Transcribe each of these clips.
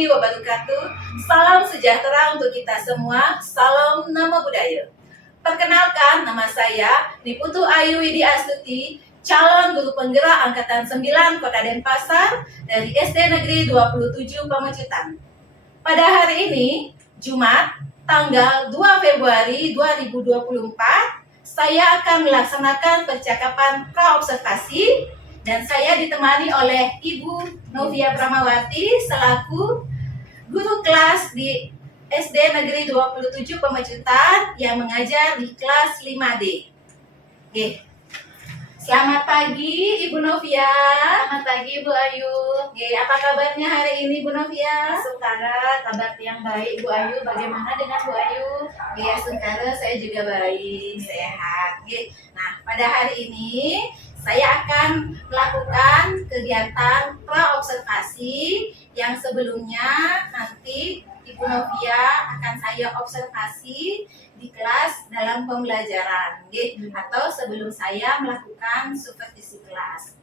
warahmatullahi wabarakatuh. Salam sejahtera untuk kita semua. Salam Nama Budaya. Perkenalkan, nama saya Niputu Ayu Widi Astuti, calon guru penggerak Angkatan 9 Kota Denpasar dari SD Negeri 27 Pamecutan. Pada hari ini, Jumat, tanggal 2 Februari 2024, saya akan melaksanakan percakapan praobservasi dan saya ditemani oleh Ibu Novia Pramawati selaku guru kelas di SD Negeri 27 Pamecutan yang mengajar di kelas 5D. Oke. Selamat pagi Ibu Novia. Selamat pagi Bu Ayu. Oke, apa kabarnya hari ini Bu Novia? Sungkara, kabar yang baik Bu Ayu. Bagaimana dengan Bu Ayu? Oke, Sungkara saya juga baik, sehat. Oke. Nah, pada hari ini saya akan melakukan kegiatan praobservasi yang sebelumnya nanti Ibu Novia akan saya observasi di kelas dalam pembelajaran, atau sebelum saya melakukan supervisi kelas.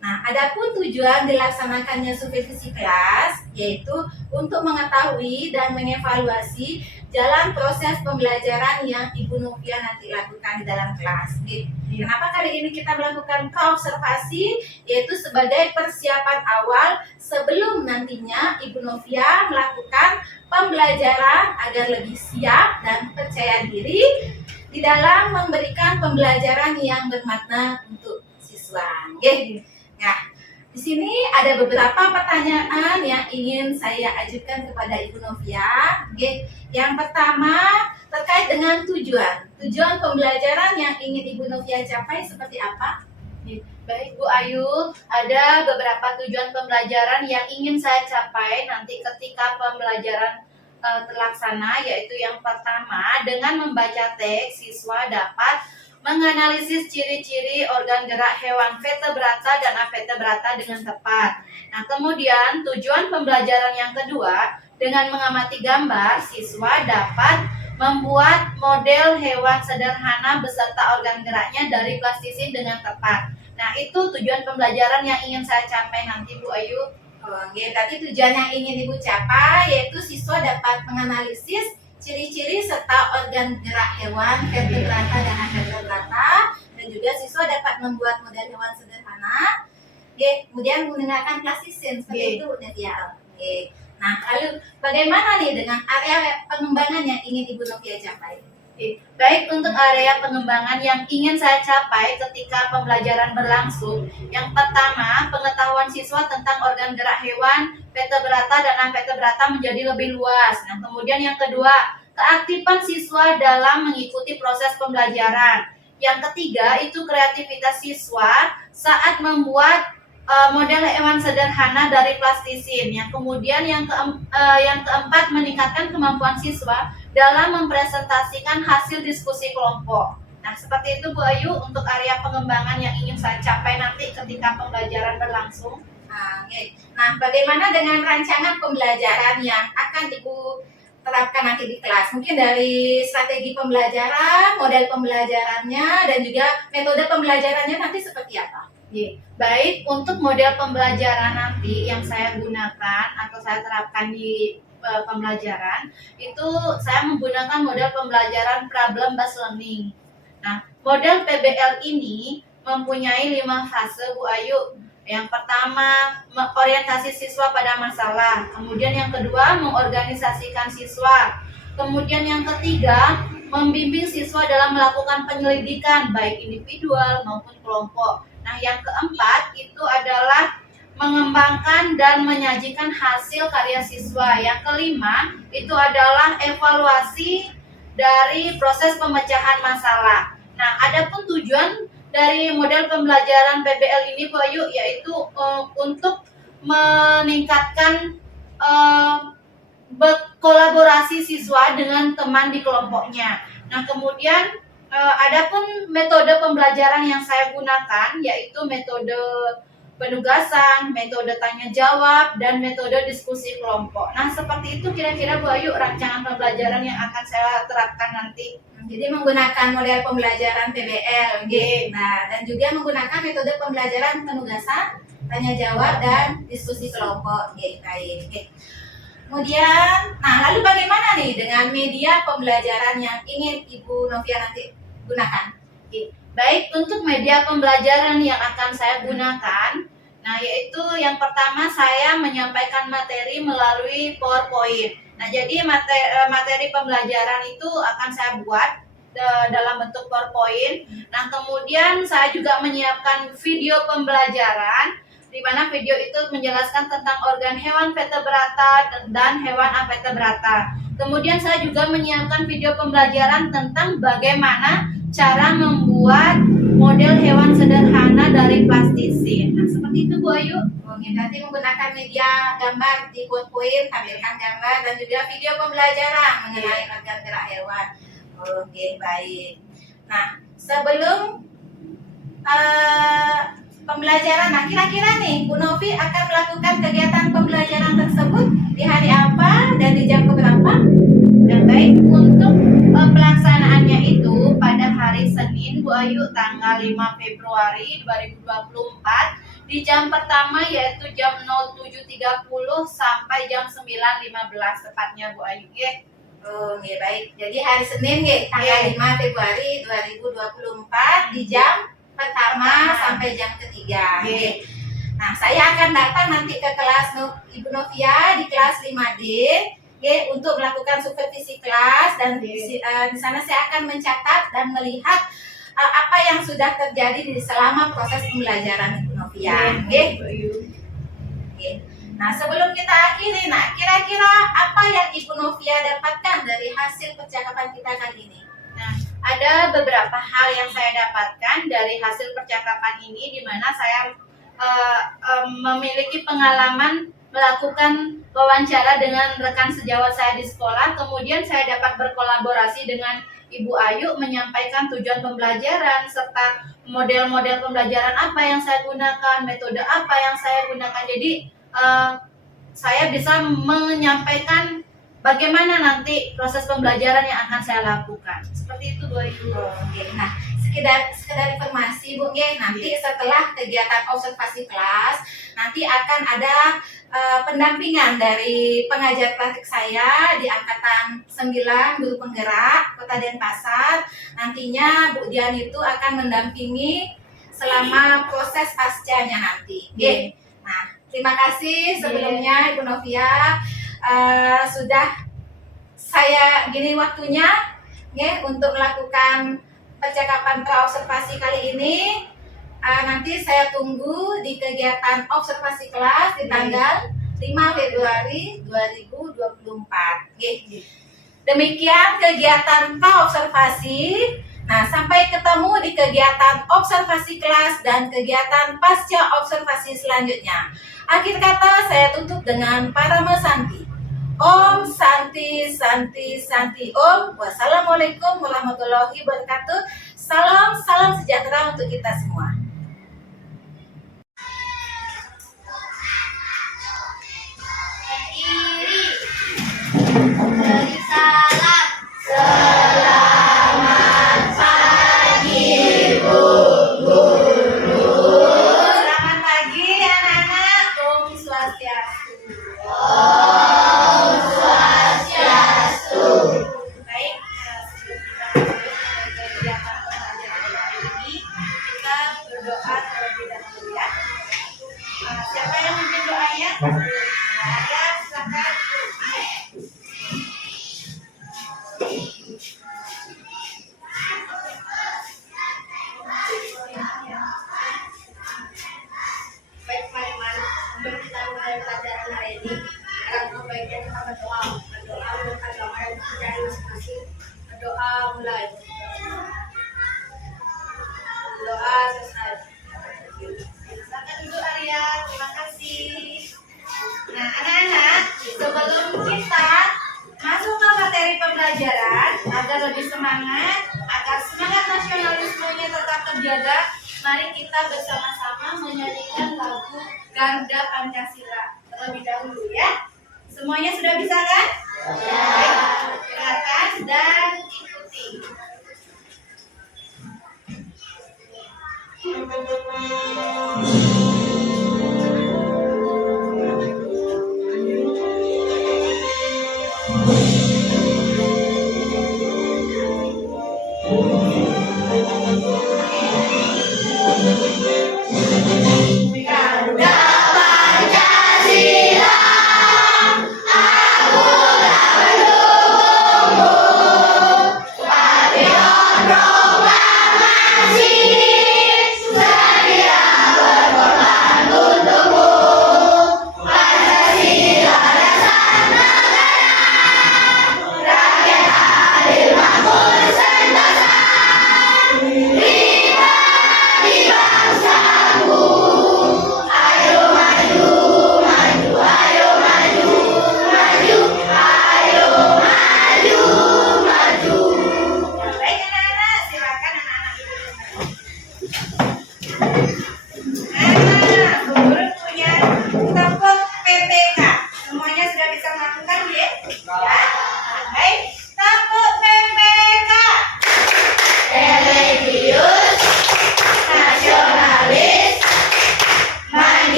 Nah, adapun tujuan dilaksanakannya supervisi kelas yaitu untuk mengetahui dan mengevaluasi jalan proses pembelajaran yang Ibu Novia nanti lakukan di dalam kelas. Kenapa kali ini kita melakukan praobservasi? Yaitu sebagai persiapan awal sebelum nantinya Ibu Novia melakukan pembelajaran agar lebih siap dan percaya diri di dalam memberikan pembelajaran yang bermakna untuk siswa. Nah, di sini ada beberapa pertanyaan yang ingin saya ajukan kepada Ibu Novia. Yang pertama terkait dengan tujuan pembelajaran yang ingin Ibu Novia capai seperti apa? Baik Bu Ayu, ada beberapa tujuan pembelajaran yang ingin saya capai nanti ketika pembelajaran terlaksana, yaitu yang pertama, dengan membaca teks, siswa dapat menganalisis ciri-ciri organ gerak hewan vertebrata dan avertebrata dengan tepat. Nah, kemudian tujuan pembelajaran yang kedua, dengan mengamati gambar, siswa dapat membuat model hewan sederhana beserta organ geraknya dari plastisin dengan tepat. Nah, itu tujuan pembelajaran yang ingin saya capai nanti Bu Ayu. Tadi tujuan yang ingin Ibu capai yaitu siswa dapat menganalisis ciri-ciri serta organ gerak hewan vertebrata dan avertebrata, dan juga siswa dapat membuat model hewan sederhana. Kemudian menggunakan plastisin seperti itu, ya. Nah, lalu bagaimana nih dengan area pengembangan yang ingin Ibu Novia capai? Baik, untuk area pengembangan yang ingin saya capai ketika pembelajaran berlangsung, yang pertama, pengetahuan siswa tentang organ gerak hewan vertebrata dan avertebrata menjadi lebih luas. Nah, kemudian yang kedua, keaktifan siswa dalam mengikuti proses pembelajaran. Yang ketiga, itu kreativitas siswa saat membuat model hewan sederhana dari plastisin. Yang kemudian yang keempat, meningkatkan kemampuan siswa dalam mempresentasikan hasil diskusi kelompok. Nah, seperti itu Bu Ayu untuk area pengembangan yang ingin saya capai nanti ketika pembelajaran berlangsung. Nah, bagaimana dengan rancangan pembelajaran yang akan Ibu terapkan nanti di kelas? Mungkin dari strategi pembelajaran, model pembelajarannya, dan juga metode pembelajarannya nanti seperti apa? Baik, untuk model pembelajaran nanti yang saya gunakan atau saya terapkan di pembelajaran, itu saya menggunakan model pembelajaran problem based learning. Nah, model PBL ini mempunyai 5 fase Bu Ayu. Yang pertama, orientasi siswa pada masalah. Kemudian yang kedua, mengorganisasikan siswa. Kemudian yang ketiga, membimbing siswa dalam melakukan penyelidikan baik individual maupun kelompok. Nah, yang keempat itu adalah mengembangkan dan menyajikan hasil karya siswa. Yang kelima itu adalah evaluasi dari proses pemecahan masalah. Nah, adapun tujuan dari model pembelajaran PBL ini Bu Ayu yaitu untuk meningkatkan berkolaborasi siswa dengan teman di kelompoknya. Nah, kemudian adapun metode pembelajaran yang saya gunakan yaitu metode penugasan, metode tanya jawab, dan metode diskusi kelompok. Nah, seperti itu kira-kira Bu Ayu rancangan pembelajaran yang akan saya terapkan nanti. Jadi menggunakan model pembelajaran PBL, nah, dan juga menggunakan metode pembelajaran penugasan tanya jawab dan diskusi kelompok. Oke, baik. Oke. Kemudian, nah lalu bagaimana nih dengan media pembelajaran yang ingin Ibu Novia nanti gunakan? Oke. Baik, untuk media pembelajaran yang akan saya gunakan, nah yaitu yang pertama saya menyampaikan materi melalui PowerPoint. Nah, jadi materi pembelajaran itu akan saya buat dalam bentuk PowerPoint. Nah, kemudian saya juga menyiapkan video pembelajaran di mana video itu menjelaskan tentang organ hewan vertebrata dan hewan avertebrata. Kemudian saya juga menyiapkan video pembelajaran tentang bagaimana cara membuat model hewan sederhana dari plastisin. Nah, seperti itu Bu Ayu. Oke, nanti menggunakan media gambar di PowerPoint, tampilkan gambar dan juga video pembelajaran mengenai organ gerak hewan. Oke, baik. Nah, sebelum pembelajaran, nah kira-kira nih Bu Novi akan melakukan kegiatan pembelajaran tersebut di hari apa dan di jam berapa? Dan baik, untuk pelaksanaannya itu pada hari Senin Bu Ayu tanggal 5 Februari 2024 di jam pertama yaitu jam 07.30 sampai jam 9.15 tepatnya Bu Ayu ya. Oh, nggih, baik. Jadi hari Senin nggih, tanggal 5 Februari 2024 di jam pertama sampai jam ketiga. Nggih. Nah, saya akan datang nanti ke kelas Ibu Novia di kelas 5D untuk melakukan supervisi kelas dan di sana saya akan mencatat dan melihat apa yang sudah terjadi selama proses pembelajaran Ibu Novia. Nah, sebelum kita akhiri, nah kira-kira apa yang Ibu Novia dapatkan dari hasil percakapan kita kali ini? Nah, ada beberapa hal yang saya dapatkan dari hasil percakapan ini di mana saya memiliki pengalaman melakukan wawancara dengan rekan sejawat saya di sekolah. Kemudian saya dapat berkolaborasi dengan Ibu Ayu menyampaikan tujuan pembelajaran serta model-model pembelajaran apa yang saya gunakan, metode apa yang saya gunakan. Jadi saya bisa menyampaikan bagaimana nanti proses pembelajaran yang akan saya lakukan. Seperti itu Bu Ayu. Oke. Nah, sekedar informasi Bu, nanti setelah kegiatan observasi kelas, nanti akan ada pendampingan dari pengajar praktik saya di angkatan 9 guru penggerak Kota Denpasar. Nantinya Bu Dian itu akan mendampingi selama proses pascanya nanti. Nah, terima kasih sebelumnya Ibu Novia sudah saya gini waktunya untuk melakukan percakapan praobservasi kali ini. Nanti saya tunggu di kegiatan observasi kelas di tanggal 5 Februari 2024. Demikian kegiatan praobservasi. Nah, sampai ketemu di kegiatan observasi kelas dan kegiatan pasca observasi selanjutnya. Akhir kata saya tutup dengan Parama Santi. Om Santi Santi Santi Om. Wassalamualaikum warahmatullahi wabarakatuh. Salam sejahtera untuk kita semua. Beri salam. Selamat pagi Bu Guru. Selamat pagi anak-anak. Om Swastiastu. Om Swastiastu. Baik, sebelum kita mulai kegiatan pembelajaran kali ini, kita berdoa terlebih dahulu ya. Siapa yang memimpin doanya? Ya, silakan. Baik, mari sebelum kita mulai pelajaran hari ini, alangkah baiknya kita berdoa untuk agama yang dipercayai masing-masing. Berdoa mulai. Doa selesai. Silakan duduk Arya, terima kasih. Nah, anak-anak, sebelum kita masuk ke materi pembelajaran, agar lebih semangat, agar semangat nasionalismenya tetap terjaga, mari kita bersama-sama menyanyikan lagu Garuda Pancasila terlebih dahulu ya. Semuanya sudah bisa kan? Baik, silakan dan ikuti.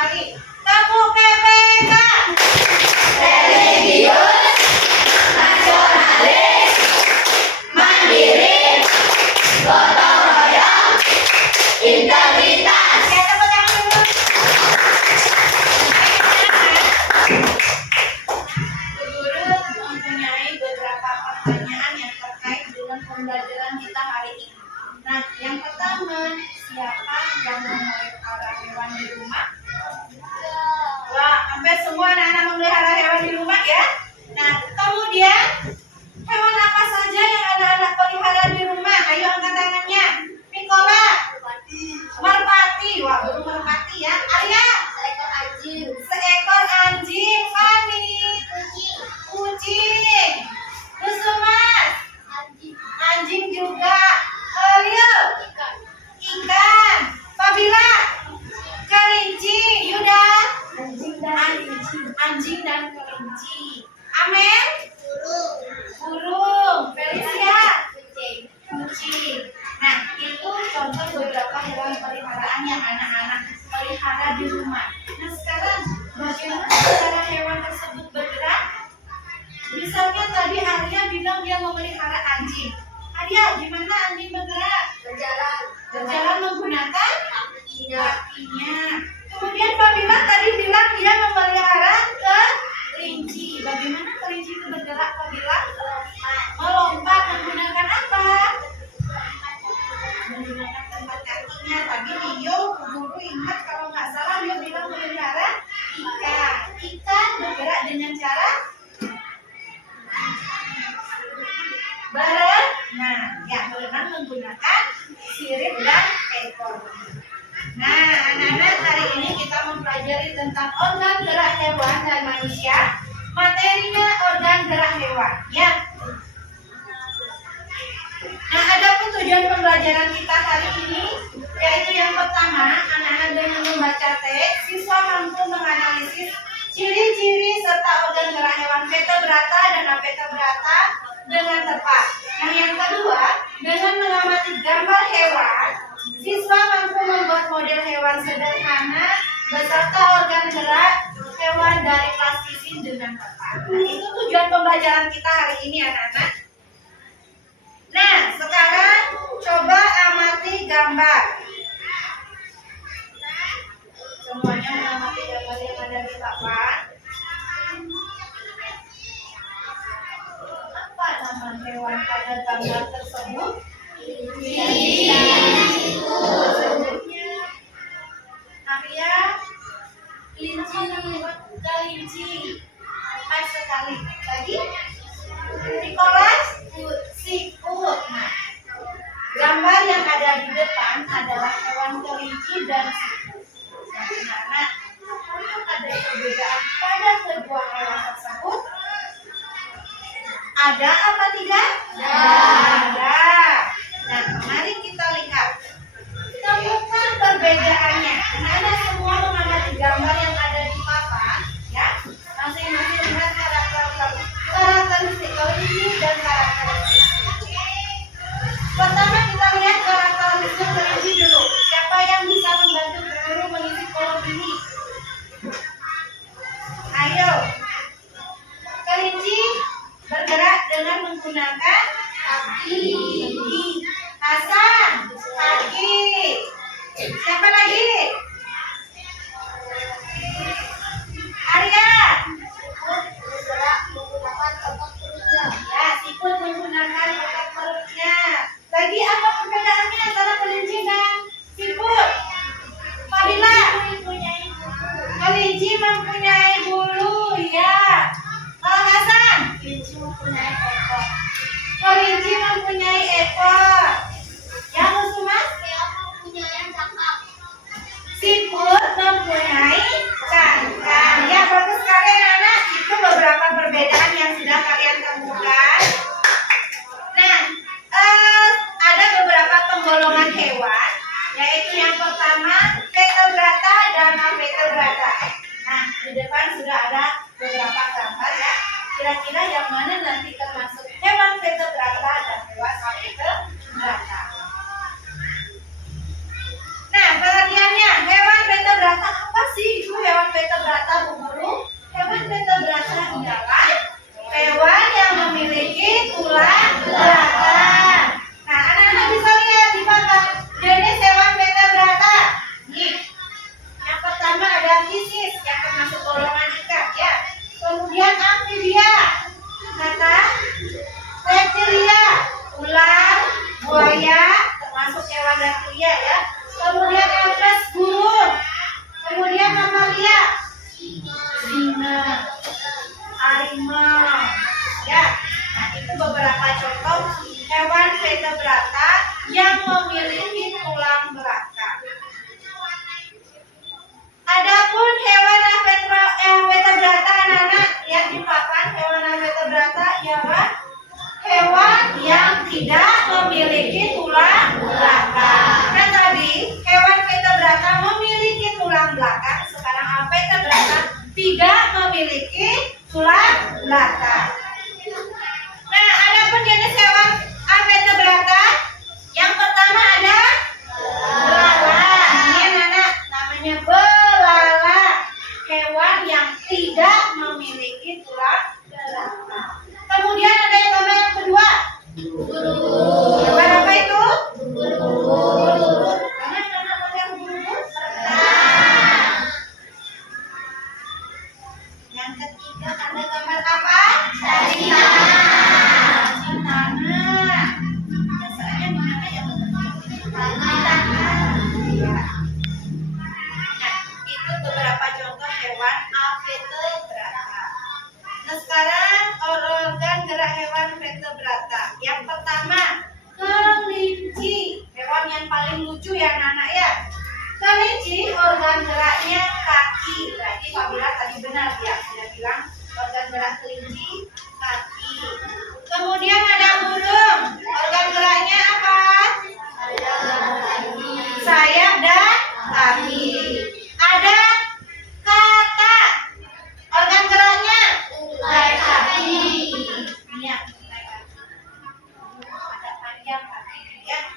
sekali. Tepuk PPK. Religius, nasionalis, mandiri, gotong royong, integritas. Ya, tepuk tangan dulu. Guru mempunyai beberapa pertanyaan yang terkait dengan pembelajaran kita hari ini. Nah, yang pertama, siapa yang memelihara hewan di rumah? Wah, hampir semua anak-anak memelihara hewan di rumah ya. Nah, kemudian hewan apa saja yang anak-anak pelihara di rumah? Ayo angkat tangannya. Nikola. Merpati. Wah, burung merpati ya. Arya. Seekor anjing. Seekor anjing. Fani. Kucing. Kusumas. Anjing juga. Leo. Ikan. Fabila. Kelinci. Yuda. Anjing dan kelinci. Amen. Burung. Felicia. Kucing. Nah, itu contoh beberapa hewan peliharaan yang anak-anak pelihara di rumah. Nah, sekarang bagaimana cara hewan tersebut bergerak? Misalnya tadi Arya bilang dia memelihara anjing. Arya, gimana anjing bergerak? Berjalan menggunakan kakinya. Kemudian Fabila tadi bilang dia memelihara kelinci. Bagaimana kelinci itu bergerak, Fabila? Melompat menggunakan apa? Menggunakan tempat kakinya. Tadi Rio, guru ingat kalau nggak salah dia bilang memelihara ikan. Ikan bergerak dengan cara berenang. Ya, berenang menggunakan sirip dan ekor. Nah, anak-anak, hari ini kita mempelajari tentang organ gerak hewan dan manusia. Materinya organ gerak hewan, ya. Nah, ada pun tujuan pembelajaran kita hari ini, yaitu yang pertama, anak-anak dengan membaca teks, siswa mampu menganalisis ciri-ciri serta organ gerak hewan vertebrata dan avertebrata dengan tepat. Nah, yang kedua, dengan mengamati gambar hewan, siswa mampu membuat model hewan sederhana beserta organ gerak hewan dari plastisin dengan tepat. Nah, itu tujuan pembelajaran kita hari ini, anak-anak. Nah, sekarang coba amati gambar. Semuanya mengamati gambar yang ada di papan. Apa nama hewan pada gambar tersebut? Selanjutnya, Arya, kelinci. Empat sekali. Lagi, Nicholas, siput. Nah, gambar yang ada di depan adalah hewan kelinci dan siput. Nah, ada perbedaan pada kedua hewan tersebut? Ada apa tidak? Ada. Nah, mari kita lihat. Temukan perbedaannya. Anak-anak semua mengamati gambar yang ada di papan, ya. Masing-masing lihat karakteristik kelinci dan karakteristik. Pertama kita lihat karakteristik kelinci dulu. Siapa yang bisa membantu guru mengisi kolom ini? Ayo. Kelinci bergerak dengan menggunakan kaki. Hasan, kaki. Siapa lagi? Arya. Ya, siput menggunakan otot perutnya. Lagi apa perbedaannya antara kelinci dan siput? Fadila. Kelinci mempunyai bulu, ya. Hasan. Kelinci mempunyai ekor. Kelinci mempunyai ekor. Ya, Musumas? Siput mempunyai cangkang. Ya, bagus sekali anak. Itu beberapa perbedaan yang sudah kalian temukan. Nah, ada beberapa penggolongan hewan, yaitu yang pertama vertebrata dan avertebrata. Nah, di depan sudah ada beberapa gambar ya. Kira-kira yang mana nanti termasuk hewan vertebrata dan hewan avertebrata? Nah, perhatiannya, hewan vertebrata apa sih? tidak memiliki tulang belakang. Nah, ada pun jenis hewan vertebrata. Yang pertama ada belalang. Ini anak namanya belalang. Hewan yang tidak memiliki tulang belakang. Kemudian ada yang kedua. Hewan apa itu? Banyak anak yang burung. Yang ketiga ada gambar apa? Cacing tanah. Biasanya di mana ya? Tanah. Nah, itu beberapa contoh hewan vertebrata. Nah, sekarang organ gerak hewan vertebrata. Yang pertama, kelinci. Hewan yang paling lucu ya anak-anak ya. Kelinci organ geraknya kaki. Berarti Fabila tadi benar ya, sudah bilang organ gerak kelinci kaki. Kemudian ada burung. Organ geraknya apa? Sayap dan kaki. Ada katak. Organ geraknya kaki. Ini ya, ada panjang kaki ya.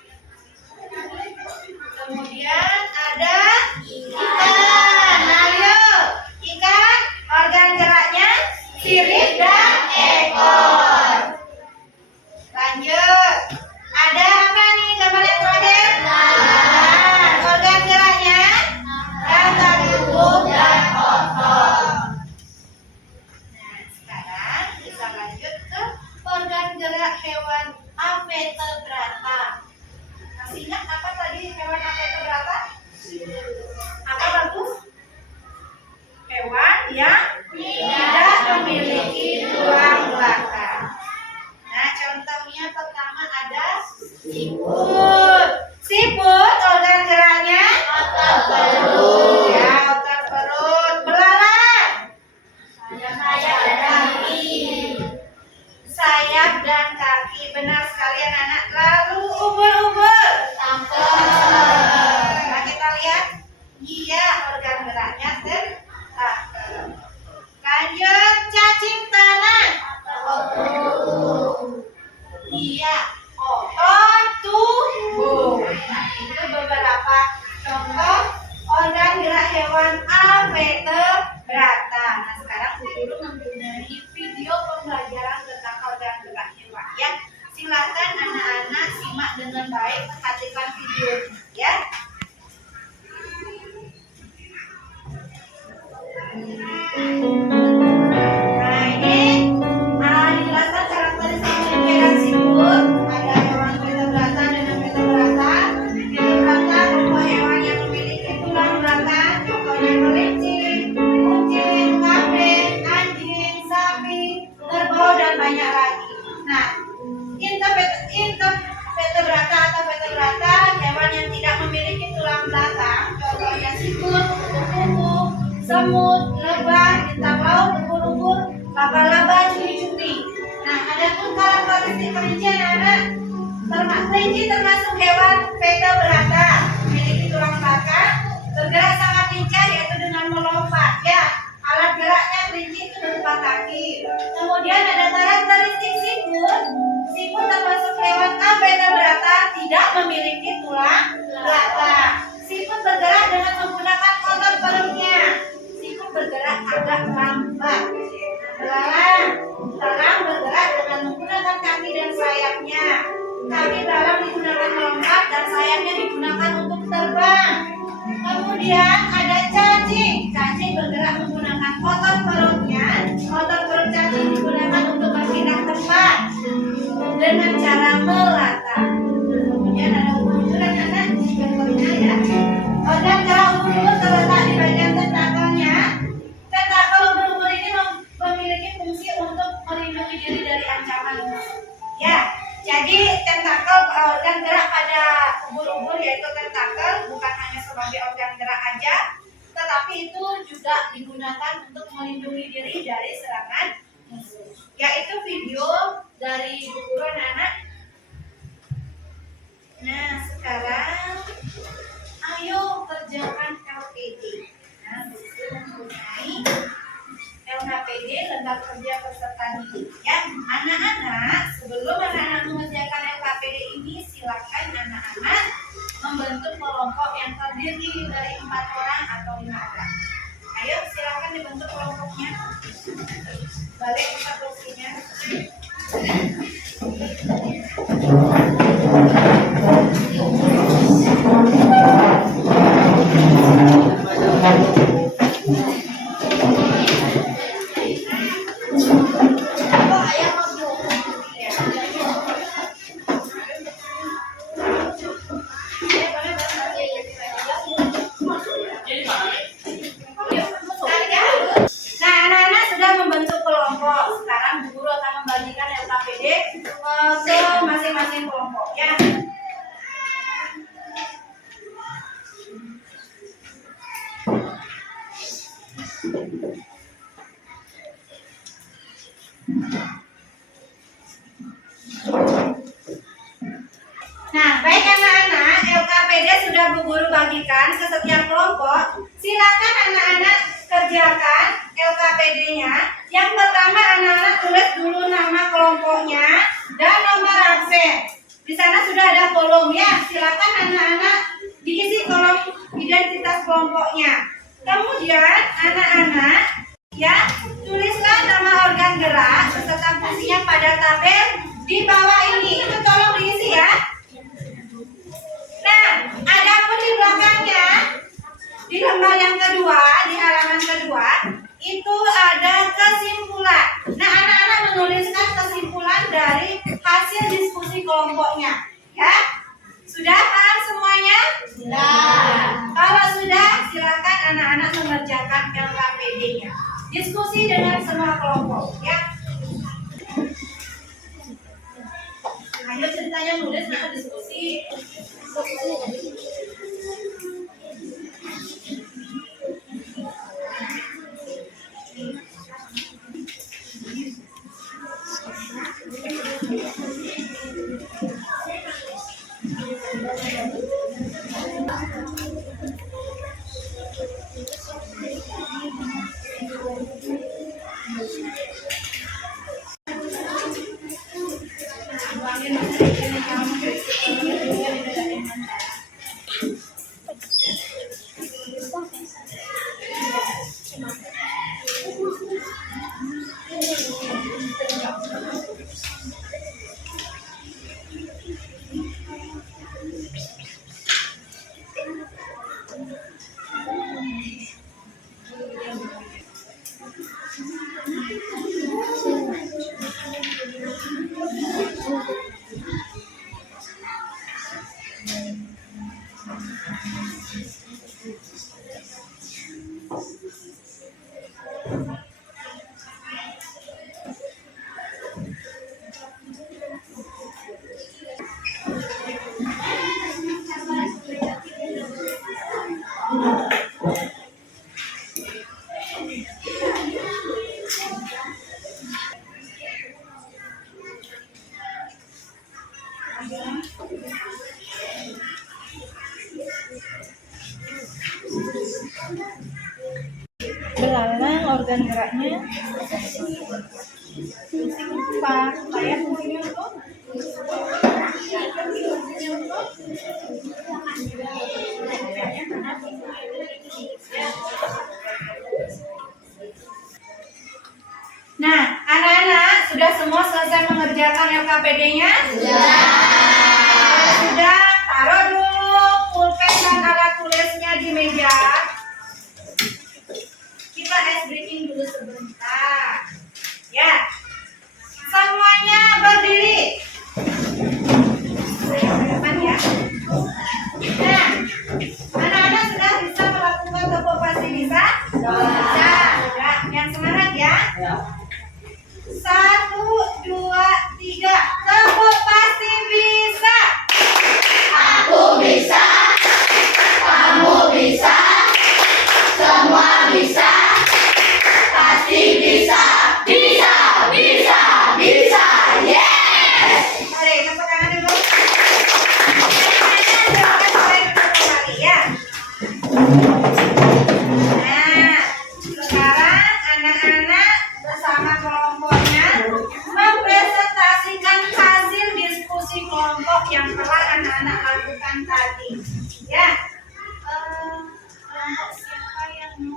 Kemudian ada ikan. Ayo, ikan organ geraknya sirip dan ekor. Lanjut. Ada apa nih gambar yang terakhir? Organ geraknya rangka tubuh dan otot. Nah, sekarang kita lanjut ke organ gerak hewan vertebrata. Masih ingat apa tadi hewan vertebrata? Apa bagus? Hewan yang tidak memiliki tulang belakang. Nah, contohnya pertama ada siput. Siput organ geraknya otot perut. Ya, otot perut. Belalang. Sayap dan kaki. Sayap dan kaki. Benar sekali anak-anak. Lalu ubur-ubur. Nah, kita lihat. Iya, organ geraknya tentakel. Lanjut, cacing tanah. Iya, otot tubuh. Nah, itu beberapa contoh organ gerak hewan vertebrata. Nah, sekarang Bu Guru mempunyai video pembelajaran tentang organ gerak hewan ya. Silakan anak-anak simak dengan baik, perhatikan videonya ya. Nah, ini dijelaskan karakteristik ciri dan siput. Ada hewan vertebrata dengan vertebrata. Vertebrata kelompok hewan yang memiliki tulang belakang. Contohnya kelinci, kucing, kambing, anjing, sapi, kerbau dan banyak lagi. Nah, intervertebrata atau vertebrata hewan yang tidak memiliki tulang belakang. Contohnya siput, kupu-kupu, semut, lebah, bintang laut, ubur-ubur, laba-laba, cumi-cumi. Nah, ada pun karakteristik kelinci anak-anak. Kelinci termasuk hewan vertebrata, memiliki tulang belakang, bergerak sangat lincah yaitu dengan melompat. Ya, alat geraknya kelinci itu berupa kaki. Kemudian ada karakteristik siput. Siput termasuk hewan vertebrata, tidak memiliki tulang belakang. Siput bergerak dengan menggunakan otot perutnya. Siput bergerak agak lambat. Belalang bergerak dengan menggunakan kaki dan sayapnya. Kaki belalang digunakan melompat dan sayapnya digunakan untuk terbang. Kemudian ada cacing. Cacing bergerak menggunakan otot perutnya. Otot perut cacing digunakan untuk berpindah tempat dengan cara melata. Kemudian ada ubur-ubur anak-anak. Contohnya ya. Organ gerak ubur-ubur terletak di bagian tentakelnya. Tentakel ubur-ubur ini memiliki fungsi untuk melindungi diri dari ancaman musuh. Ya, jadi tentakel organ gerak pada ubur-ubur yaitu tentakel bukan hanya sebagai organ gerak aja, tetapi itu juga digunakan untuk melindungi diri dari serangan musuh. Yaitu video dari Bu Guru anak-anak. Nah, sekarang ayo kerjakan LPD. Nah, Bu Guru mempunyai tenaga kerja peserta didik. Ya, anak-anak, sebelum anak-anak mengerjakan LKPD ini, silakan anak-anak membentuk kelompok yang terdiri dari 4 orang atau 5 orang. Ayo, silakan dibentuk kelompoknya. Balik instruksinya. Nah, anak-anak sudah membentuk kelompok. Sekarang Bu Guru akan membagikan LKPD ke masing-masing kelompok ya. Nah, baik anak-anak, LKPD sudah Bu Guru bagikan ke setiap kelompok. Silakan anak-anak kerjakan LKPD-nya. Yang pertama anak-anak tulis dulu nama kelompoknya dan nomor absen. Di sana sudah ada kolom ya. Silakan anak-anak diisi kolom identitas kelompoknya. Kemudian anak-anak ya tulislah nama organ gerak beserta fungsinya pada tabel di bawah ini. Itu tolong diisi ya. Nah, adapun di belakangnya di lembar yang kedua, di halaman kedua, itu ada kesimpulan. Nah, anak-anak menuliskan kesimpulan dari hasil diskusi kelompoknya. Ya, sudah paham semuanya? Sudah. Kalau sudah, silakan anak-anak mengerjakan LKPD-nya. Diskusi dengan semua kelompok. Ya. Ayo ceritanya nulis, kita diskusi. Belalang organ geraknya saya fungsinya untuk Nah, anak-anak sudah semua selesai mengerjakan LKPD-nya? Sudah, taruh dulu pulpen dan alat tulisnya di meja. Kita ice breaking dulu sebentar. Ya, semuanya berdiri. Saya ke depan ya. Nah, anak-anak sudah bisa melakukan tepuk pasti bisa? Bisa. Sudah, yang semangat ya. 1, 2, 3, tepuk pasti bisa. Aku bisa, kamu bisa, semua bisa, pasti bisa, bisa, bisa, bisa, yes! Mari, tepuk tangan dulu. Silakan mulai duduk kembali ya. Nah,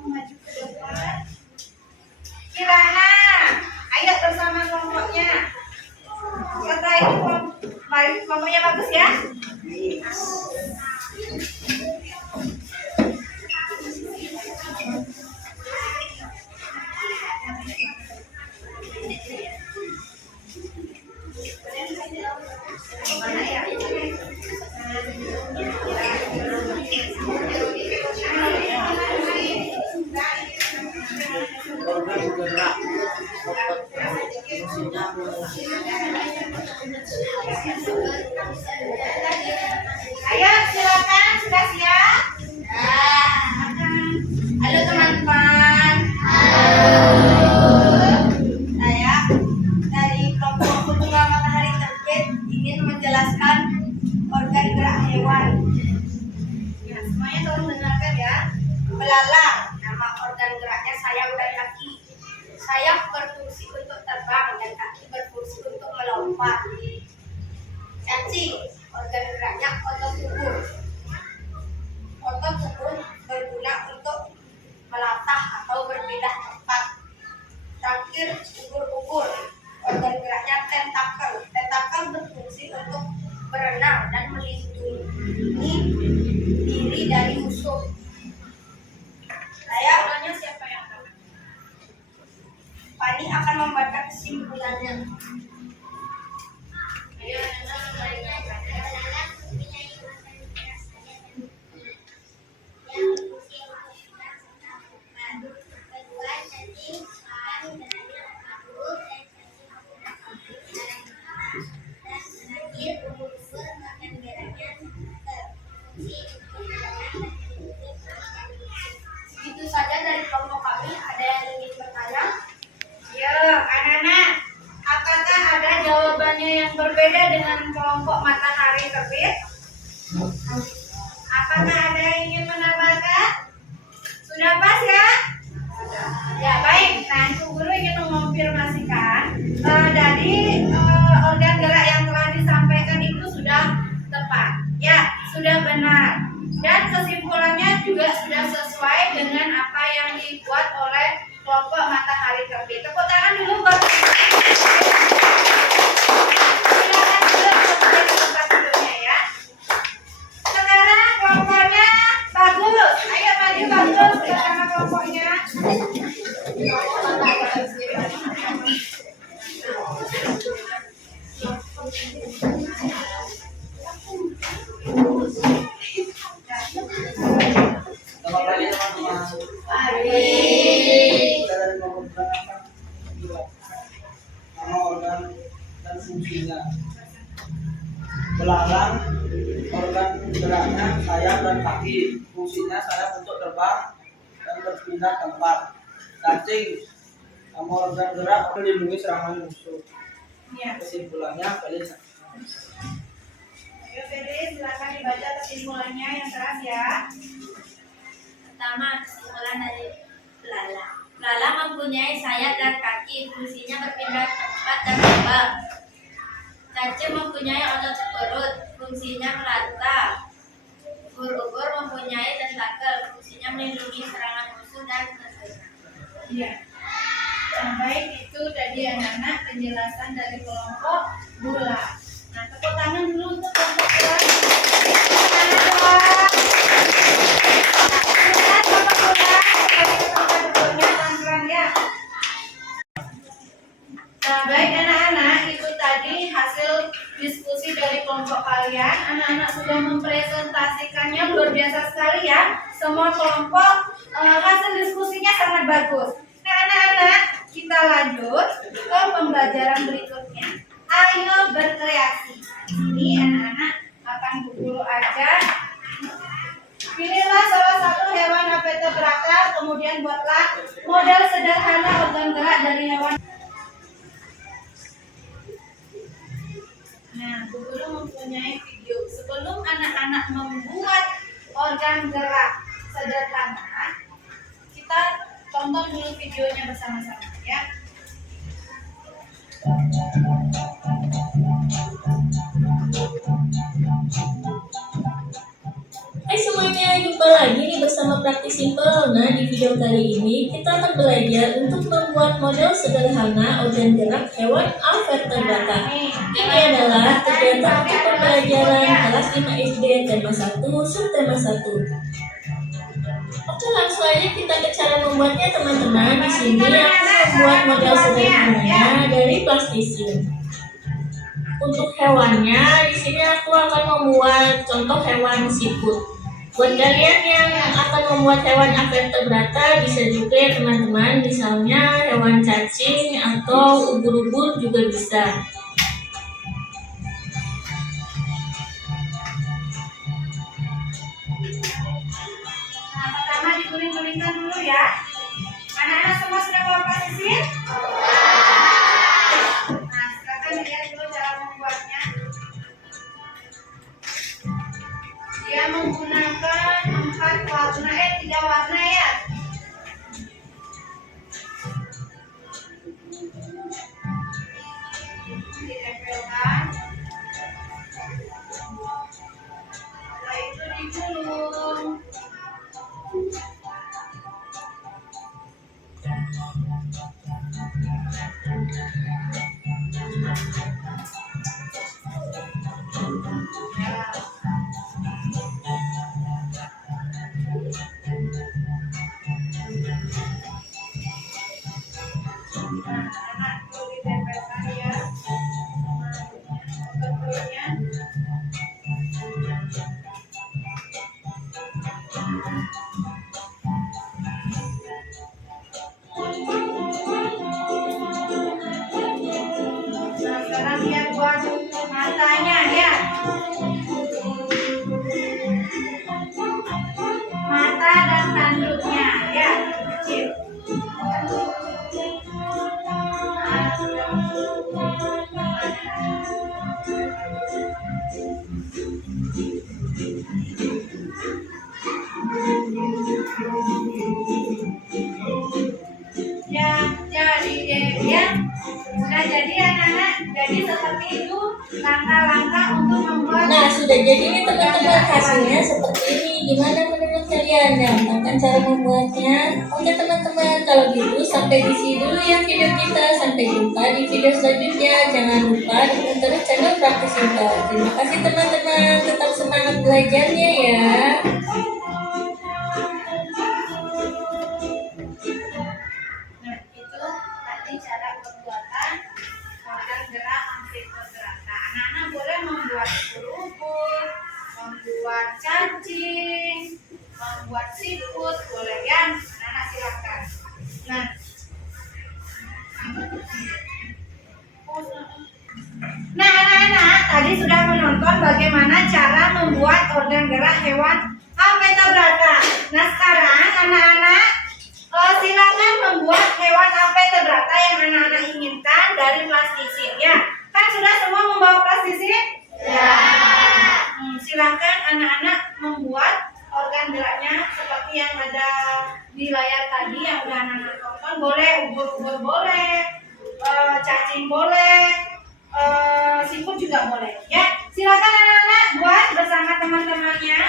maju ke depan. Kirana, ayo bersama kelompoknya. Setelah itu kelompoknya bagus ya. Ayo silakan, sudah siap? Halo teman-teman. Saya dari kelompok Bunga Matahari Terbit ingin menjelaskan organ gerak hewan. Ya, semuanya tolong dengarkan ya. Belalang, nama organ geraknya sayap dan kaki. Sayap berfungsi untuk terbang dan kaki berfungsi untuk melompat. Cacing, organ geraknya otot tubuh. Otot tubuh berguna untuk melatah atau berpindah tempat. Terakhir, ubur-ubur, organ geraknya tentakel. Tentakel berfungsi untuk berenang dan melindungi diri dari musuh. Kesimpulannya siapa yang akan? Pani akan membaca kesimpulannya. Ayo, Nana, mulai dengarkan. Itu saja dari kelompok kami. Ada yang ingin bertanya? Ya, anak-anak, apakah ada jawabannya yang berbeda dengan kelompok Matahari Terbit? Apakah ada yang ingin menambahkan? Sudah pas ya? Ya, baik. Nah, Ibu Guru ingin mengonfirmasikan dari organ gerak yang telah disampaikan itu sudah tepat. Ya, sudah benar. Dan kesimpulannya juga sudah sesuai dengan apa yang dibuat oleh kelompok Matahari Terbit. Tepuk tangan dulu buat silakan duduk seperti di tempat duduknya ya. Sekarang kelompoknya bagus. Ayo maju bagus bersama kelompoknya. Selamat pagi teman-teman. Kita dari kelompok berangkat nama organ dan fungsinya. Belalang, organ geraknya sayap dan kaki. Fungsinya sayap untuk terbang dan berpindah tempat. Cacing, nama organ gerak melindungi serangan musuh. Ya. Kesimpulannya kalian. Ayo Fede, silakan dibaca kesimpulannya yang keras ya. Pertama, kesimpulan dari belalang. Belalang mempunyai sayap dan kaki, fungsinya berpindah tempat dan terbang. Cacing mempunyai otot perut, fungsinya melatah. Ubur-ubur mempunyai tentakel, fungsinya melindungi serangan musuh dan mencegah. Iya. Nah, baik itu tadi anak-anak penjelasan dari kelompok bola. Nah, tepuk tangan dulu untuk kelompok bola. Nah, baik anak-anak, itu tadi hasil diskusi dari kelompok kalian. Anak-anak sudah mempresentasikannya luar biasa sekali ya. Semua kelompok hasil diskusinya sangat bagus. Nah, anak-anak, kita lanjut ke pembelajaran berikutnya. Ayo berkreasi. Ini anak-anak akan Bu Guru ajar. Pilihlah salah satu hewan apa itu berakal, kemudian buatlah model sederhana organ gerak dari hewan. Nah, Bu Guru mempunyai video. Sebelum anak-anak membuat organ gerak sederhana, kita tonton dulu videonya bersama-sama ya. Hai semuanya, jumpa lagi nih bersama bersama praktik simple. Nah, di video kali ini kita akan belajar untuk membuat model sederhana organ gerak hewan avertebrata. Ini adalah kegiatan untuk pembelajaran kelas 5 SD tema 1 subtema 1. Oke, langsung aja kita ke cara membuatnya teman-teman. Di sini aku membuat model sederhananya dari plastisin. Untuk hewannya, di sini aku akan membuat contoh hewan siput. Buat kalian yang akan membuat hewan avertebrata bisa juga ya teman-teman, misalnya hewan cacing atau ubur-ubur juga bisa. Nah, pertama diguling-gulingkan dulu ya. Anak-anak semua sudah bawa plastisin? Nah, silakan lihat dulu cara membuatnya. Dia menggunakan 3 warna ya. Ditempelkan. Setelah itu digulung. Anak-anak perlu ditempelkan ya. Bentuknya. Nah, sekarang lihat buat matanya ya. Mata dan tanduknya ya, kecil. Ya, jadi ya. Sudah jadi anak-anak. Jadi seperti itu langkah-langkah untuk membuat. Nah, sudah jadi nih teman-teman, hasilnya seperti ini. Gimana menurut kalian? Gampang cara membuatnya? Oke teman-teman, kalau gitu sampai di sini dulu ya video kita. Sampai jumpa di video selanjutnya. Jangan lupa dukung terus channel Praktik Simple. Terima kasih teman-teman, tetap semangat belajarnya ya. Nah, itu tadi cara pembuatan organ gerak avertebrata. Anak-anak boleh membuat ubur-ubur, membuat cacing, membuat siput, boleh ya. Anak-anak silakan. Nah, anak-anak tadi sudah menonton bagaimana cara membuat organ gerak hewan avertebrata. Nah, sekarang anak-anak silakan membuat hewan avertebrata yang anak-anak inginkan dari plastisin ya. Kan sudah semua membawa plastisin? Ya. Silakan anak-anak membuat organ geraknya seperti yang ada di layar tadi yang udah anak-anak tonton. Boleh ubur-ubur boleh, cacing boleh, siput juga boleh ya. Silakan anak-anak buat bersama teman-temannya.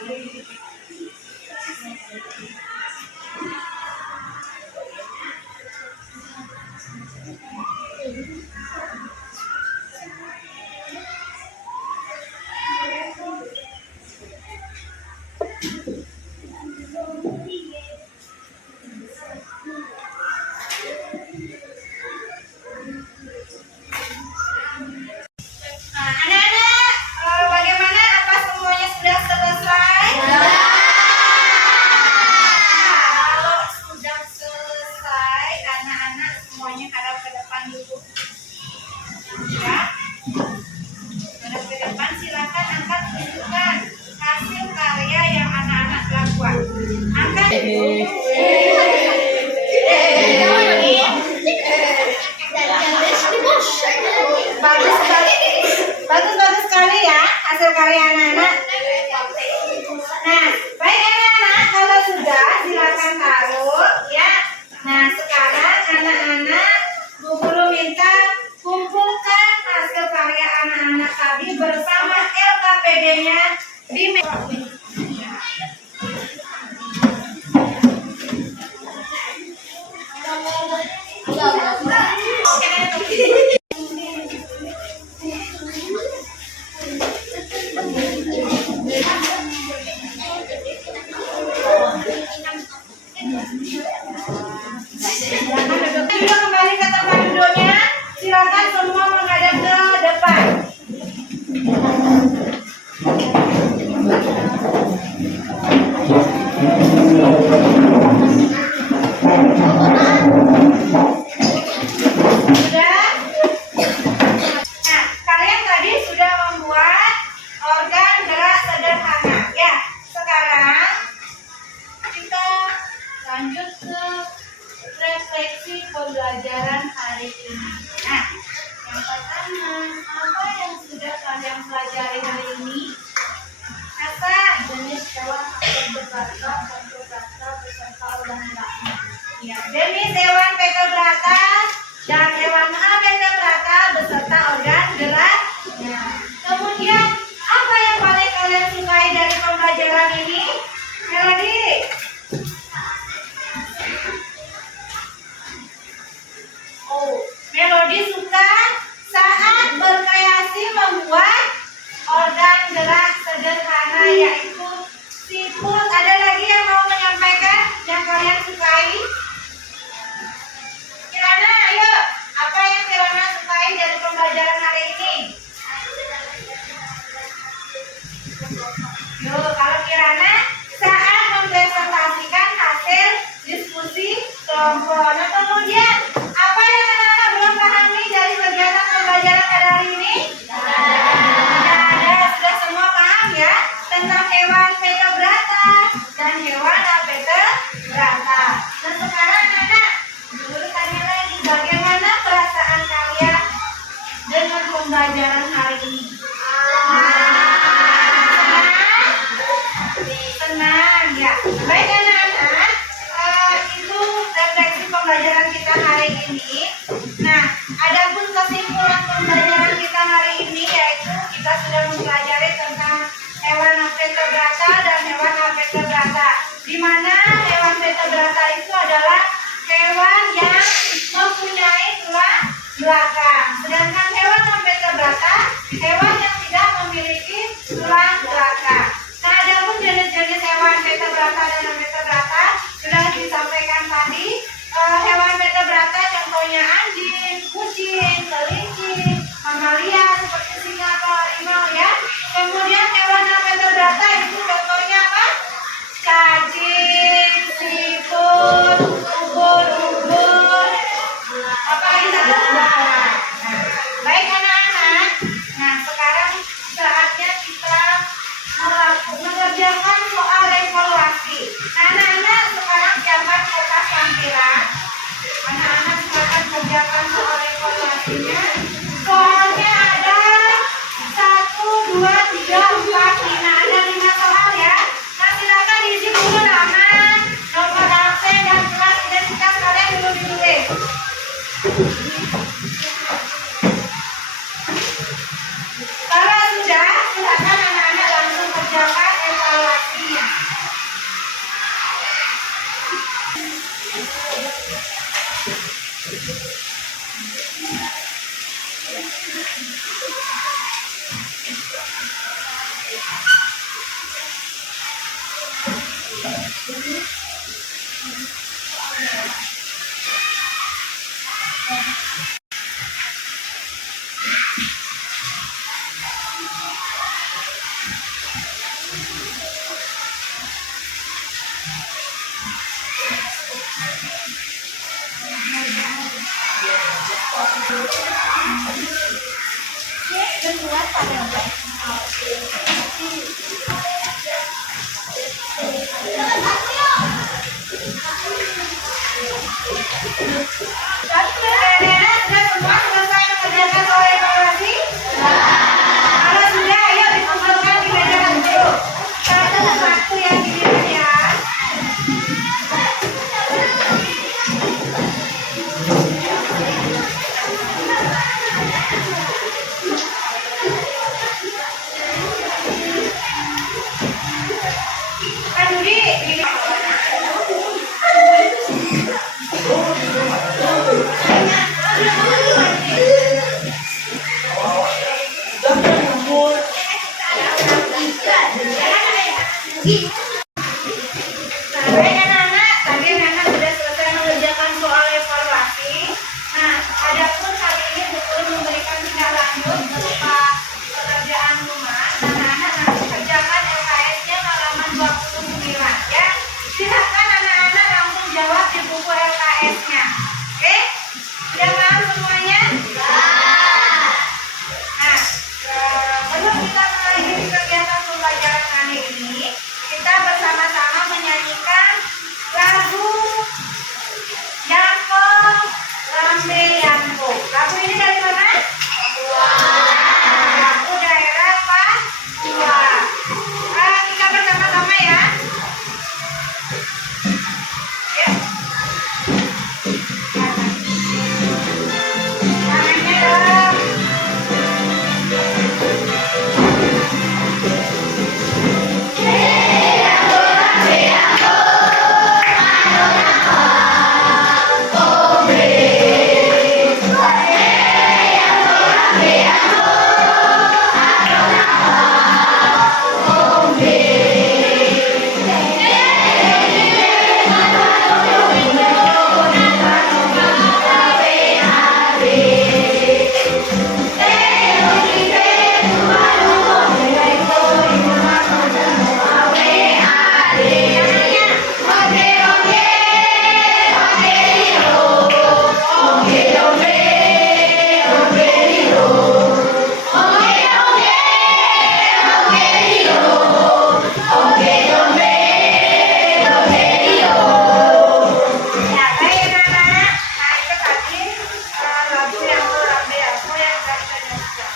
Nah, anak-anak, bagaimana? Apa semuanya sudah selesai? Kalau sudah selesai, anak-anak semuanya hadap ke depan dulu. Ya. Hadap ke depan, silakan angkat tunjukkan hasil karya yang anak-anak lakukan. Angkat. Bagus sekali. Bagus sekali ya hasil karya anak-anak. Nah, baik anak-anak, kalau sudah silakan taruh ya. Nah, sekarang anak-anak Bu Guru minta kumpulkan hasil karya anak-anak tadi bersama LKPD-nya di Juga kembali ke tempat duduknya. Silakan semua menghadap ke depan. Sudah? Nah, kalian tadi sudah membuat organ gerak sederhana. Ya, sekarang kita lanjut ke refleksi pembelajaran hari ini. Nah, yang pertama, apa yang sudah kalian pelajari hari ini? Kata jenis hewan vertebrata, vertebrata beserta organ geraknya. Ya, jenis hewan vertebrata dan hewan vertebrata beserta organ geraknya. Kemudian, apa yang paling kalian sukai dari pembelajaran ini? Melody. Oh, Melody suka saat berkreasi membuat organ gerak sederhana yaitu siput. Ada lagi yang mau menyampaikan yang kalian sukai? Kirana, ayo. Apa yang Kirana sukai dari pembelajaran hari ini? Yuk, kalau Kirana saat mempresentasikan hasil diskusi kelompok. Nah, kemudian apa yang anak-anak belum pahami dari kegiatan pembelajaran pada hari ini? Nah, sudah semua paham ya tentang hewan vertebrata dan hewan vertebrata. Dan sekarang anak-anak dulu tanya lagi, bagaimana perasaan kalian dengan pembelajaran hari ini? Senang ya. Baik anak-anak, itu refleksi pembelajaran kita hari ini. Nah, adapun kesimpulan pembelajaran kita hari ini yaitu kita sudah mempelajari tentang hewan vertebrata dan hewan vertebrata. Di mana hewan vertebrata itu adalah hewan yang mempunyai tulang belakang. Sedangkan hewan vertebrata hewan yang tidak memiliki tulang belakang. Nah, adapun jenis-jenis hewan vertebrata dan vertebrata Baik anak-anak, tadi anak sudah selesai mengerjakan soal evaluasi. Nah, adapun kali ini Bu Guru memberikan tindak lanjut berupa pekerjaan rumah. Anak-anak nanti kerjakan LKS-nya halaman 29 ya. Silakan anak-anak langsung jawab di buku LKS-nya. Oke? Sudah paham semuanya? Nah, sebelum kita mengakhiri kegiatan pembelajaran kali ini, kita bersama-sama menyanyikan lagu Yanko Lambe Yanko. Lagu ini dari mana? Lagu daerah Papua. Kita bersama-sama ya. Yuk. Tangannya dong. Ya, baik anak-anak. Nah, itu tadi lagu yang Lambe Yanko yang sudah kita nyanyikan.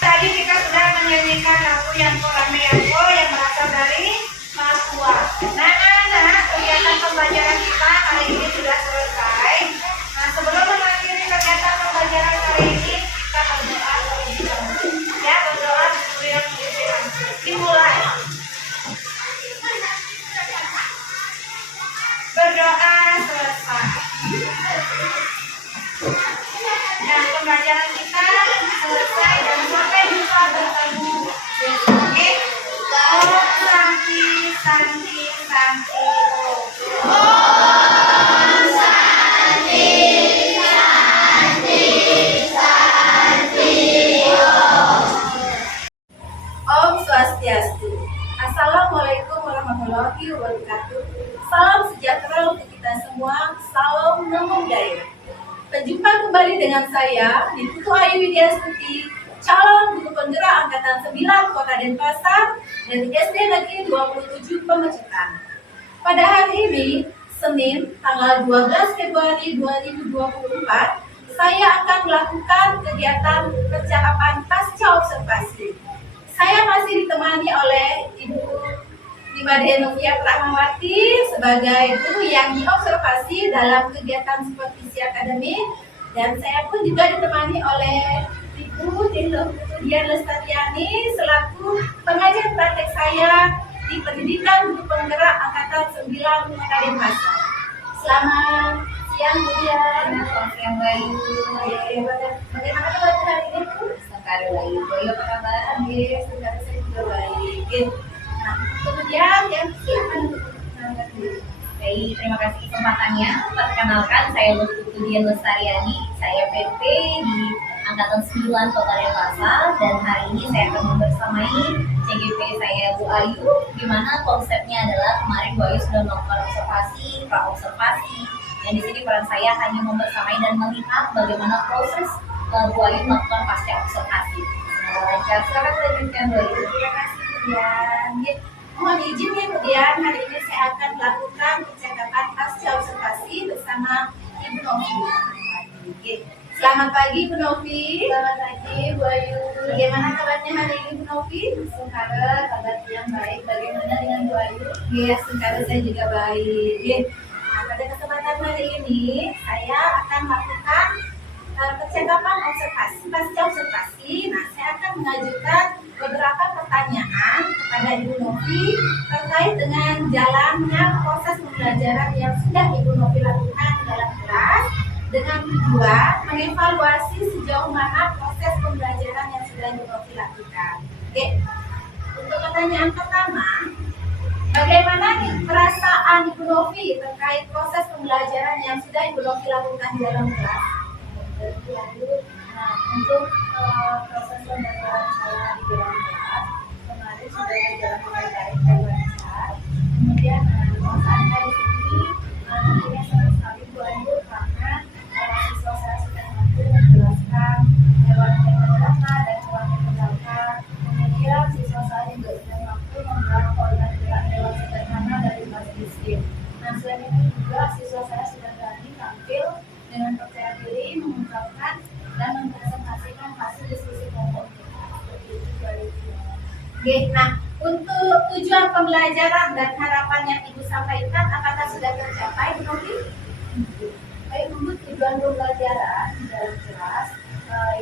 Tadi kita sudah menyanyikan lagu Yanko Lambe Yanko yang berasal dari Papua. Nah, anak, kegiatan pembelajaran kita hari ini sudah selesai. Nah, sebelum mengakhiri kegiatan pembelajaran hari ini, kita berdoa terlebih dahulu. Ya, berdoa di guru yang memimpin langsung. Dimulai. Berdoa selesai. Nah, pembelajaran kita selesai dan sampai jumpa bertemu besok. Oke? Om Santi Santi Santi Om. Om Swastiastu. Assalamualaikum warahmatullahi wabarakatuh. Salam sejahtera untuk kita semua. Salam Namo Buddhaya. Berjumpa kembali dengan saya, Putu Ayu Widyastuti, calon guru penggerak Angkatan 9 Kota Denpasar dari SD Negeri 27 Pemecitan. Pada hari ini, Senin, tanggal 12 Februari 2024, saya akan melakukan kegiatan percakapan pasca observasi. Saya masih ditemani oleh Ibu Nimade Novia Rahmawati sebagai guru yang diobservasi dalam kegiatan supervisi akademik, dan saya pun juga ditemani oleh Ibu Dian Lestariani selaku pengajar praktek saya di Pendidikan Guru Penggerak Angkatan 9 Kota Denpasar. Selamat siang Bu Dian. Selamat siang Bayu. Bagaimana kabar hari ini Bu? Sekali lagi Bayu, apa kabar? Saudara saya juga baik. Oke. Nah, kemudian yang silakan untuk mengenalkan diri. Baik, terima kasih kesempatannya. Perkenalkan, saya Lutfi Dian Lestariani. Saya PP di Angkatan 9 Kota Denpasar dan hari ini saya akan membersamai CGP saya Bu Ayu, di mana konsepnya adalah kemarin Bu Ayu sudah melakukan observasi, pra-observasi, dan di sini peran saya hanya membersamai dan melihat bagaimana proses Bu Ayu melakukan pasca observasi. Semoga lancar. Silakan lanjutkan Bu Ayu. Terima kasih kemudian. Mohon izin ya kemudian hari ini saya akan melakukan percakapan pasca observasi bersama Ibu Novi. Oke. Selamat pagi Bu Novi. Selamat pagi Bu Ayu. Bagaimana kabarnya hari ini Bu Novi? Sekarang kabar yang baik. Bagaimana dengan Bu Ayu? Ya, sekarang saya juga baik. Ya. Nah, pada kesempatan hari ini saya akan melakukan percakapan observasi, pasca observasi. Nah, saya akan mengajukan beberapa pertanyaan kepada Ibu Novi terkait dengan jalannya proses pembelajaran yang sudah Ibu Novi lakukan dalam kelas dengan tujuan mengevaluasi sejauh mana proses pembelajaran yang sudah Ibu Novi lakukan. Oke, untuk pertanyaan pertama, bagaimana nih perasaan Ibu Novi terkait proses pembelajaran yang sudah Ibu Novi lakukan di dalam kelas? Nah, untuk proses pembelajaran saya di dalam kelas kemarin sudah berjalan dengan baik dan lancar. Kemudian perasaan saya di sini tentunya senang sekali Bu Ayu karena siswa saya sudah mampu menjelaskan hewan berapa dan hewan berapa. Kemudian siswa saya juga sudah mampu membuat organ gerak hewan sederhana dari plastisir. Nah, selain itu juga siswa saya sudah berani tampil dengan percaya diri mengungkapkan dan mempresentasikan hasil diskusi kelompok. Oke, nah untuk tujuan pembelajaran dan harapan yang Ibu sampaikan apakah sudah tercapai Bu Novi? Baik, untuk tujuan pembelajaran di dalam kelas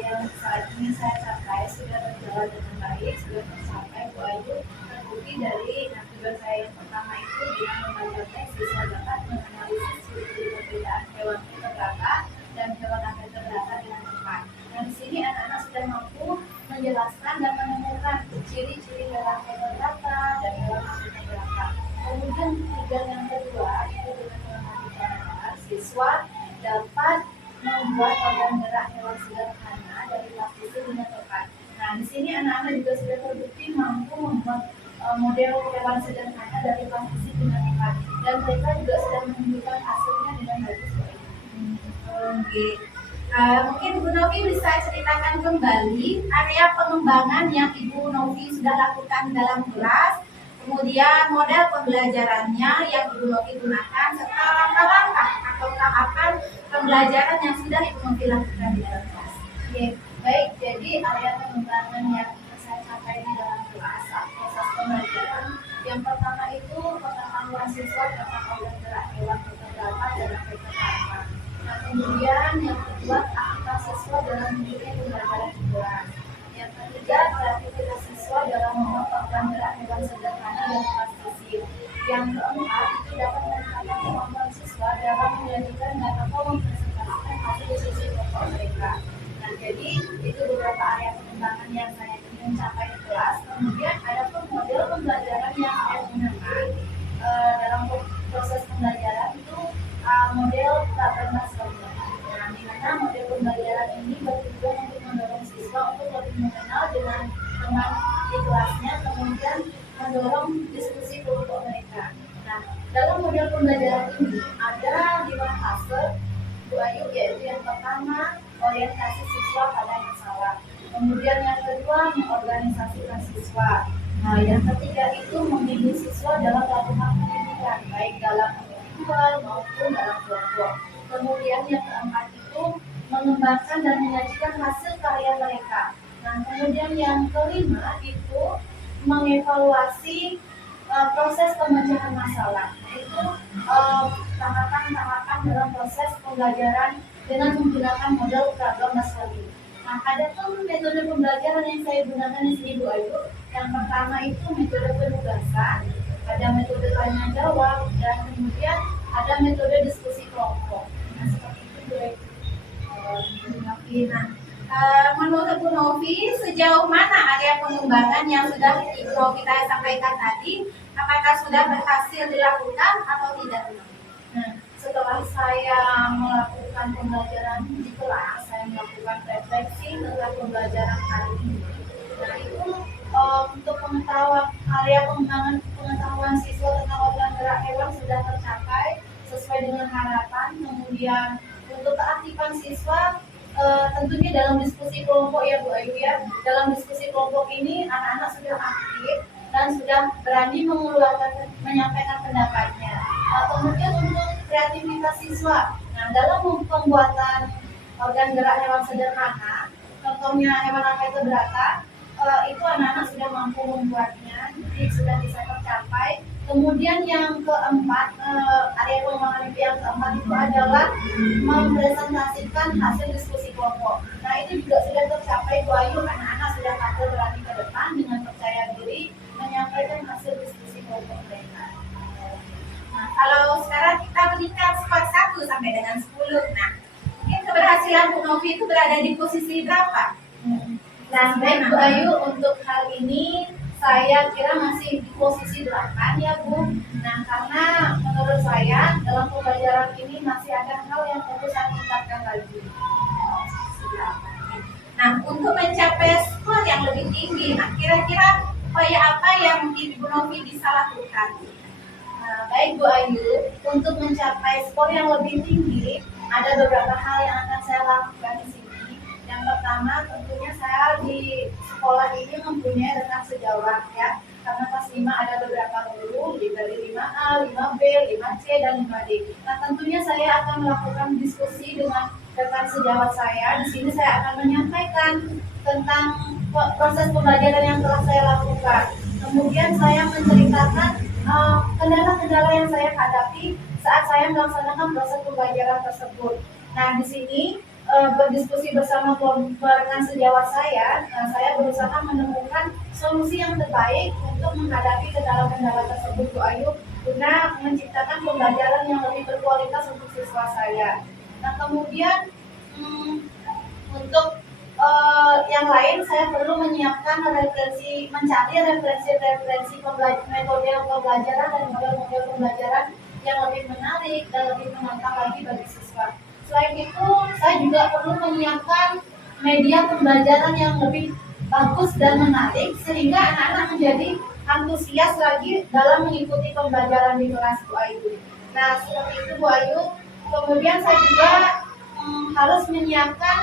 yang saat ini saya capai sudah berjalan dengan baik, sudah tercapai Bu Ayu. Terbukti dari tujuan saya yang pertama itu dengan membacakan siswa dapat menganalisis ciri-ciri perbedaan hewan vertebrata dan hewan avertebrata dengan tepat. Nah, di sini anak-anak sudah mampu menjelaskan dan menemukan ciri-ciri hewan vertebrata dan hewan avertebrata. Kemudian tujuan yang kedua itu dengan mengajarkan siswa dapat membuat organ gerak hewan sederhana dari plastisir dengan tepat. Nah, di sini anak-anak juga sudah terbukti mampu membuat model hewan sederhana dari plastisir dengan tepat, dan mereka juga sudah menunjukkan hasilnya dengan bagus. Oke. Mungkin Ibu Novi bisa ceritakan kembali area pengembangan yang Ibu Novi sudah lakukan dalam kelas, kemudian model pembelajarannya yang Ibu Novi gunakan, serta langkah-langkah atau tahapan pembelajaran yang sudah Ibu Novi lakukan di dalam kelas. Oke, baik. Jadi area pengembangan yang saya capai di dalam kelas saat proses pembelajaran, yang pertama itu pengetahuan siswa tentang organ gerak hewan vertebrata dan avertebrata. Nah, kemudian yang kedua aktivitas siswa dalam mengikuti pembelajaran hiburan. Yang ketiga kreativitas siswa dalam membuat organ gerak hewan sederhana dan plastisir. Yang keempat itu dapat meningkatkan kemampuan siswa dalam menyajikan dan atau mempresentasikan hasil diskusi kelompok mereka. Nah, jadi itu beberapa area pengembangan yang saya ingin capai di kelas. Kemudian ada pun model pembelajaran yang saya gunakan dalam proses pembelajaran itu model problem solving. Nah, di mana model pembelajaran ini bertujuan untuk mendorong siswa untuk lebih mengenal dengan teman di kelasnya, kemudian mendorong diskusi kelompok mereka. Nah, dalam model pembelajaran ini ada 5 fase Bu Ayu, yaitu yang pertama orientasi siswa pada masalah, kemudian yang kedua mengorganisasikan siswa, nah yang ketiga itu membimbing siswa dalam melakukan pendidikan baik dalam individual maupun dalam kelompok, kemudian yang keempat itu mengembangkan dan menyajikan hasil karya mereka. Nah, kemudian yang kelima itu mengevaluasi proses pemecahan masalah, yaitu tahapan-tahapan dalam proses pembelajaran dengan menggunakan model problem solving. Nah, ada pun metode pembelajaran yang saya gunakan di sini Bu Ayu. Yang pertama itu metode penugasan, ada metode tanya jawab, dan kemudian ada metode diskusi kelompok. Nah, seperti itu Bu Ayu. Nah, menurut Bu Novi, sejauh mana area pengembangan yang sudah kita sampaikan tadi? Apakah sudah berhasil dilakukan atau tidak? Nah, setelah saya melakukan pembelajaran di kelas, saya melakukan refleksi tentang pembelajaran hari ini. Nah, itu untuk area pengetahuan siswa tentang organ gerak hewan sudah tercapai sesuai dengan harapan. Kemudian untuk keaktifan siswa tentunya dalam diskusi kelompok ya Bu Ayu ya. Dalam diskusi kelompok ini anak-anak sudah aktif dan sudah berani menyampaikan pendapatnya. Kemudian untuk kreativitas siswa, nah dalam pembuatan organ gerak hewan sederhana, contohnya hewan apa itu berata, itu anak-anak sudah mampu membuatnya, jadi sudah bisa tercapai. Kemudian yang keempat, area pengembangan yang keempat itu adalah mempresentasikan hasil diskusi kelompok. Nah itu juga sudah tercapai Bu Ayu, anak-anak sudah tampil berani ke depan dengan percaya diri menyampaikan hasil diskusi kelompok mereka. Nah, kalau sekarang kita berikan skor 1 sampai dengan 10. Nah, mungkin keberhasilan Bu Novi itu berada di posisi berapa? Nah, baik Bu Ayu, untuk hal ini saya kira masih di posisi 8 ya Bu. Nah, karena menurut saya dalam pembelajaran ini masih ada hal yang perlu saya tingkatkan lagi. Nah, untuk mencapai skor yang lebih tinggi, nah kira-kira upaya apa yang mungkin Bu Novi bisa lakukan? Nah, baik Bu Ayu, untuk mencapai skor yang lebih tinggi, ada beberapa hal yang akan saya lakukan di sini. Yang pertama, tentunya saya di sekolah ini mempunyai rekan sejawat ya. Karena kelas 5 ada beberapa guru, dari 5A, 5B, 5C, dan 5D. Nah, tentunya saya akan melakukan diskusi dengan rekan sejawat saya. Di sini saya akan menyampaikan tentang proses pembelajaran yang telah saya lakukan. Kemudian saya menceritakan kendala-kendala yang saya hadapi saat saya melaksanakan proses pembelajaran tersebut. Nah, di sini berdiskusi bersama rekan sejawat saya berusaha menemukan solusi yang terbaik untuk menghadapi kendala-kendala tersebut Bu Ayu, guna menciptakan pembelajaran yang lebih berkualitas untuk siswa saya. Nah, kemudian untuk yang lain saya perlu menyiapkan mencari referensi metode pembelajaran dan model-model pembelajaran yang lebih menarik dan lebih menantang lagi bagi siswa. Selain itu, saya juga perlu menyiapkan media pembelajaran yang lebih bagus dan menarik sehingga anak-anak menjadi antusias lagi dalam mengikuti pembelajaran di kelas Bu Ayu. Nah, seperti itu Bu Ayu. Kemudian saya juga harus menyiapkan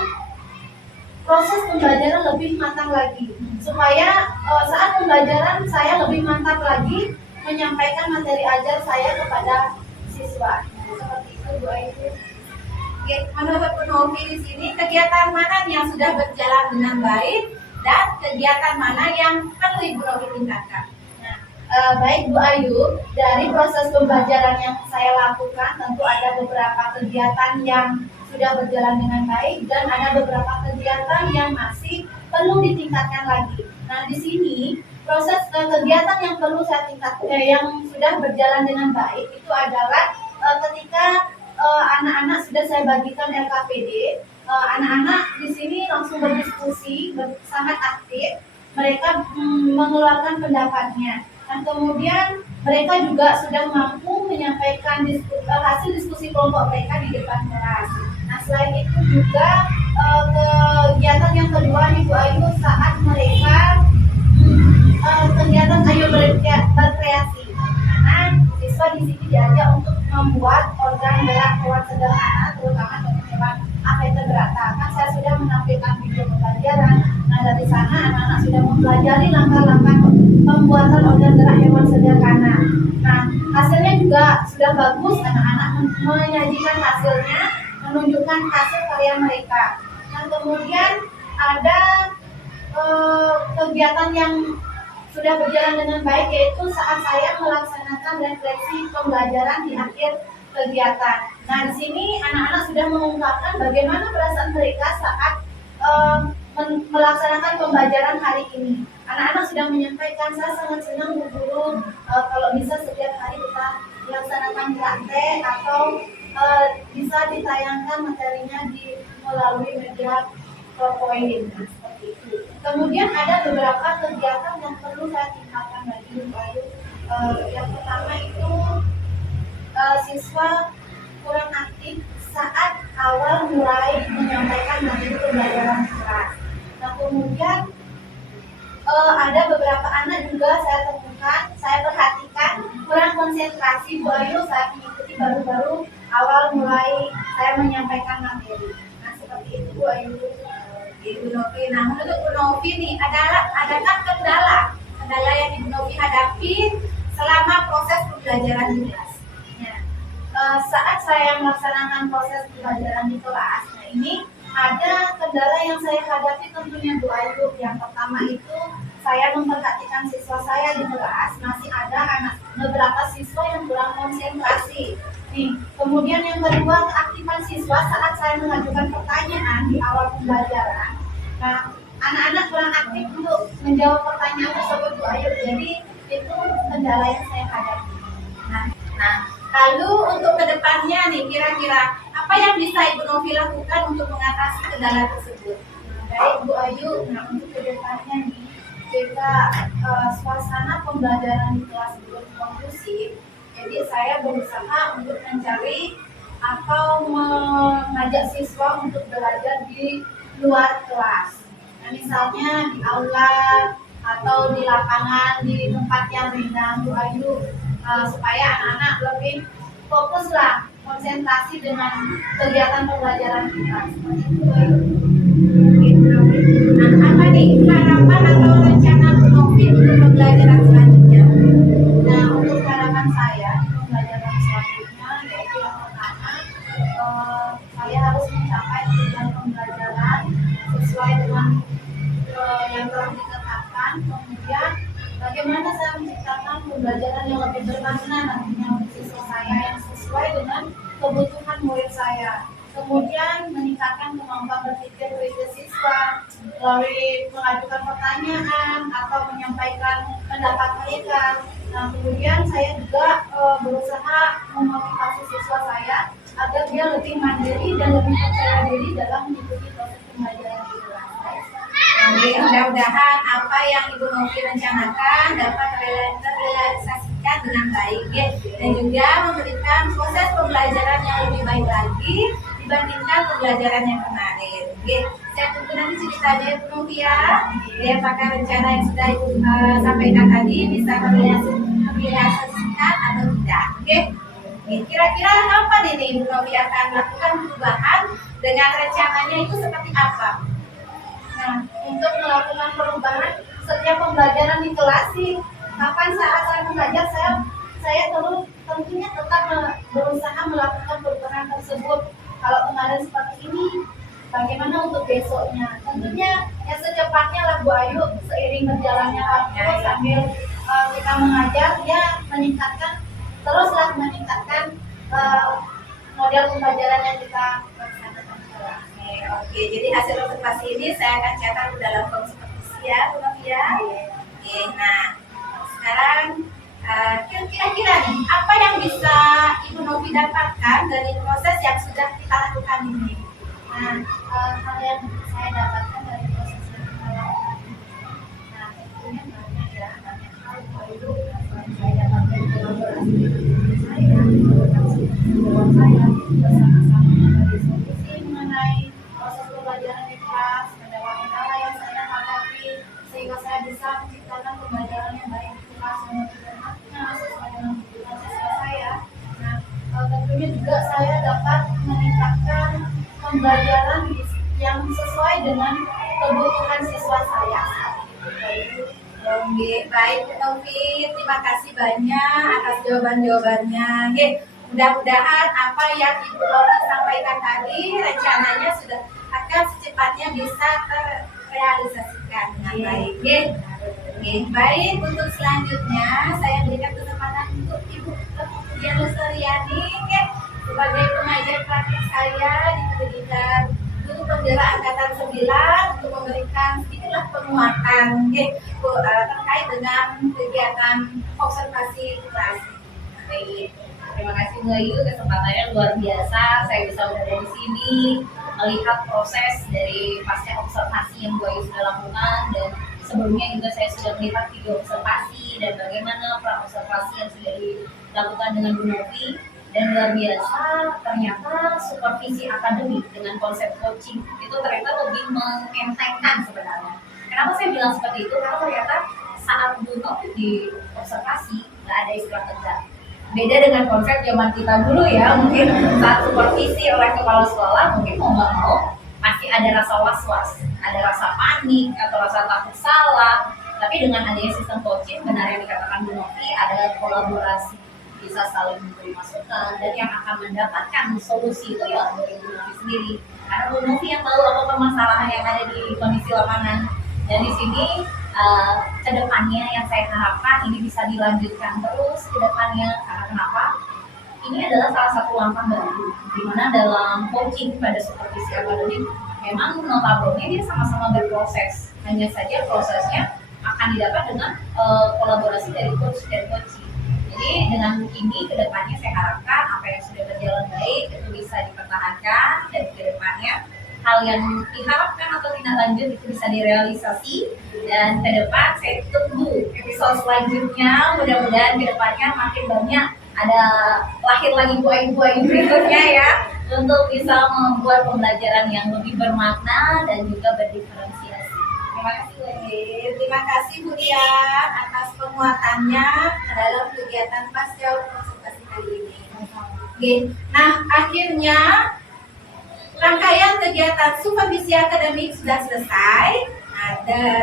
proses pembelajaran lebih matang lagi supaya saat pembelajaran saya lebih mantap lagi menyampaikan materi ajar saya kepada siswa. Seperti itu Bu Ayu. Oke, menurut Bu Novi di sini kegiatan mana yang sudah berjalan dengan baik dan kegiatan mana yang perlu Ibu Novi tingkatkan? Baik Bu Ayu, dari proses pembelajaran yang saya lakukan tentu ada beberapa kegiatan yang sudah berjalan dengan baik dan ada beberapa kegiatan yang masih perlu ditingkatkan lagi. Nah, di sini proses kegiatan yang perlu saya tingkatkan yang sudah berjalan dengan baik itu adalah ketika anak-anak sudah saya bagikan LKPD, anak-anak di sini langsung berdiskusi, sangat aktif, mereka mengeluarkan pendapatnya. Dan kemudian mereka juga sudah mampu menyampaikan hasil diskusi kelompok mereka di depan kelas. Nah, selain itu juga kegiatan yang kedua Ibu Ayu saat mereka kegiatan Ayo Berkreasi. Nah, siswa di sini diajak untuk membuat organ gerak hewan sederhana, terutama untuk hewan apa itu berata. Kan saya sudah menampilkan video pembelajaran. Nah, dari sana anak-anak sudah mempelajari langkah-langkah pembuatan organ gerak hewan sederhana. Nah, hasilnya juga sudah bagus. Anak-anak menyajikan hasilnya, menunjukkan hasil karya mereka. Dan kemudian ada kegiatan yang sudah berjalan dengan baik, yaitu saat saya melaksanakan refleksi pembelajaran di akhir kegiatan. Nah, di sini anak-anak sudah mengungkapkan bagaimana perasaan mereka saat melaksanakan pembelajaran hari ini. Anak-anak sudah menyampaikan, saya sangat senang Bu Guru kalau bisa setiap hari kita melaksanakan praktek atau bisa ditayangkan materinya melalui media PowerPoint. Nah, seperti itu. Kemudian ada beberapa kegiatan yang perlu saya tingkatkan lagi, Bu Ayu. Yang pertama itu siswa kurang aktif saat awal mulai menyampaikan materi pembelajaran kelas. Nah, kemudian ada beberapa anak juga saya temukan, saya perhatikan kurang konsentrasi Bu Ayu saat mengikuti baru-baru awal mulai saya menyampaikan materi. Nah, seperti itu Bu Ayu. Ibu Novi, nah menurut Bu Novi nih, adakah kendala yang Ibu Novi hadapi selama proses pembelajaran di kelas? Ya. Saat saya melaksanakan proses pembelajaran di kelas, nah ini ada kendala yang saya hadapi tentunya Bu Ayu. Yang pertama itu saya memperhatikan siswa saya di kelas, masih ada beberapa siswa yang kurang konsentrasi. Nih, kemudian yang kedua, keaktifan siswa saat saya mengajukan pertanyaan di awal pembelajaran. Nah, anak-anak kurang aktif untuk menjawab pertanyaan tersebut Bu Ayu. Jadi itu kendala yang saya hadapi. Nah, lalu untuk kedepannya nih, kira-kira apa yang bisa Ibu Novi lakukan untuk mengatasi kendala tersebut? Baik Bu Ayu, nah untuk kedepannya nih, jika suasana pembelajaran di kelas belum kondusif, jadi saya berusaha untuk mencari atau mengajak siswa untuk belajar di luar kelas. Nah, misalnya di aula atau di lapangan, di tempat yang rindang Bu Ayu, supaya anak-anak lebih fokus lah, konsentrasi dengan kegiatan pembelajaran kita. Seperti itu Bu Ayu. Nah, apa nih harapan atau rencana Bu Novi untuk pembelajaran selanjutnya? Nah, untuk harapan saya di pembelajaran selanjutnya, yaitu yang pertama, saya harus mencapai tujuan pembelajaran sesuai dengan yang telah ditetapkan. Kemudian, bagaimana saya menciptakan pembelajaran yang lebih bermakna nantinya untuk siswa saya yang sesuai dengan kebutuhan murid saya. Kemudian meningkatkan kemampuan berpikir kritis siswa melalui mengajukan pertanyaan atau menyampaikan pendapat mereka. Nah, kemudian saya juga berusaha memotivasi siswa saya agar dia lebih mandiri dan lebih percaya diri dalam mengikuti proses pembelajaran di kelas. Oke, mudah-mudahan apa yang Ibu Novi rencanakan dapat terrealisasikan dengan baik ya, dan juga memberikan proses pembelajaran yang lebih baik lagi dibandingkan pembelajaran yang kemarin. Oke, saya tunggu nanti ceritanya Ibu Novi ya. Apakah rencana yang sudah Ibu sampaikan tadi bisa terrealisasikan atau tidak? Oke. Kira-kira apa nih Ibu Novi akan melakukan perubahan dengan rencananya itu seperti apa? Nah, untuk melakukan perubahan setiap pembelajaran di kelas sih, kapan saat saya mengajar saya terus tentunya tetap berusaha melakukan perubahan tersebut. Kalau kemarin seperti ini, bagaimana untuk besoknya? Tentunya yang secepatnya lah Bu Ayu, seiring berjalannya waktu sambil kita mengajar, ya teruslah meningkatkan model pembelajaran yang kita laksanakan. Oke, jadi hasil observasi ini saya akan catat di dalam kompetisi ya, Bu Novi ya. Oke, nah sekarang kira-kira nih, apa yang bisa Ibu Novi dapatkan dari proses yang sudah kita lakukan ini? Nah, hal yang saya dapatkan dari proses yang kita lakukan ini, nah tentunya banyak ya, banyak hal baru yang saya dapatkan dari kolaborasi dengan saya, dengan saya bersama-sama mencari solusi mengenai proses pembelajaran di kelas, kendala-kendala yang saya hadapi, sehingga saya bisa menciptakan pembelajaran yang baik di kelas yang lebih bermakna sesuai dengan kebutuhan siswa saya. Nah, tentunya juga saya dapat meningkatkan pembelajaran yang sesuai dengan kebutuhan siswa saya. Oke, baik Bu Novi, terima kasih banyak atas jawaban-jawabannya. Oke, mudah-mudahan apa yang Ibu Novi sampaikan tadi rencananya sudah akan secepatnya bisa terrealisasikan dengan baik. Oke, baik, untuk selanjutnya saya berikan kesempatan untuk Ibu Dian Lestariani sebagai pengajar praktik saya di pendidikan guru penggerak angkatan 9 untuk memberikan sedikitlah penguatan terkait dengan kegiatan observasi kelas. Baik, terima kasih Bu Ayu, kesempatannya luar biasa. Saya bisa berada di sini melihat proses dari pasca observasi yang Bu Ayu sudah lakukan, dan sebelumnya juga saya sudah melihat video observasi dan bagaimana pra observasi yang sudah dilakukan dengan Bu Novi. Dan luar biasa, ternyata supervisi akademik dengan konsep coaching itu ternyata lebih mengentengkan sebenarnya. Kenapa saya bilang seperti itu? Karena ternyata saat Bu Novi di observasi nggak ada istilah tegang. Beda dengan konsep zaman kita dulu ya, mungkin saat supervisi oleh kepala sekolah mungkin mau nggak mau pasti ada rasa was-was, ada rasa panik atau rasa takut salah. Tapi dengan adanya sistem coaching, benar yang dikatakan Bu Novi adalah kolaborasi, bisa saling memberi masukan, dan yang akan mendapatkan solusi itu ya dari Bu Novi sendiri. Karena Bu Novi yang tahu apa permasalahan yang ada di kondisi lapangan. Dan di sini kedepannya yang saya harapkan ini bisa dilanjutkan terus kedepannya. Karena kenapa? Ini adalah salah satu langkah baru di mana dalam coaching pada supervisi akademik memang notabene dia sama-sama berproses. Hanya saja prosesnya akan didapat dengan kolaborasi dari coach dan coaching. Jadi dengan ini kedepannya saya harapkan apa yang sudah berjalan baik itu bisa dipertahankan, dan kedepannya hal yang diharapkan atau tindak lanjut itu bisa direalisasi. Dan ke depan saya tunggu episode selanjutnya, mudah-mudahan ke depannya makin banyak ada lahir lagi Bu Ayu berikutnya ya, untuk bisa membuat pembelajaran yang lebih bermakna dan juga berdiferensiasi. Terima kasih Bu Ayu. Terima kasih Bu Dian atas penguatannya dalam kegiatan pasca konsultasi kali ini. Oke. Nah, akhirnya rangkaian kegiatan supervisi akademik sudah selesai.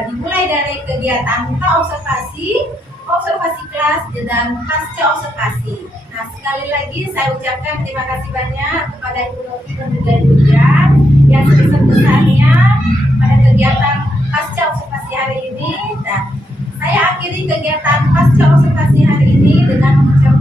Dimulai dari kegiatan pra-observasi, observasi kelas, dan pasca observasi. Nah, sekali lagi saya ucapkan terima kasih banyak kepada Ibu Novi dan juga Bu Dian yang sebesar-besarnya pada kegiatan pasca observasi hari ini. Dan saya akhiri kegiatan pasca observasi hari ini dengan mengucapkan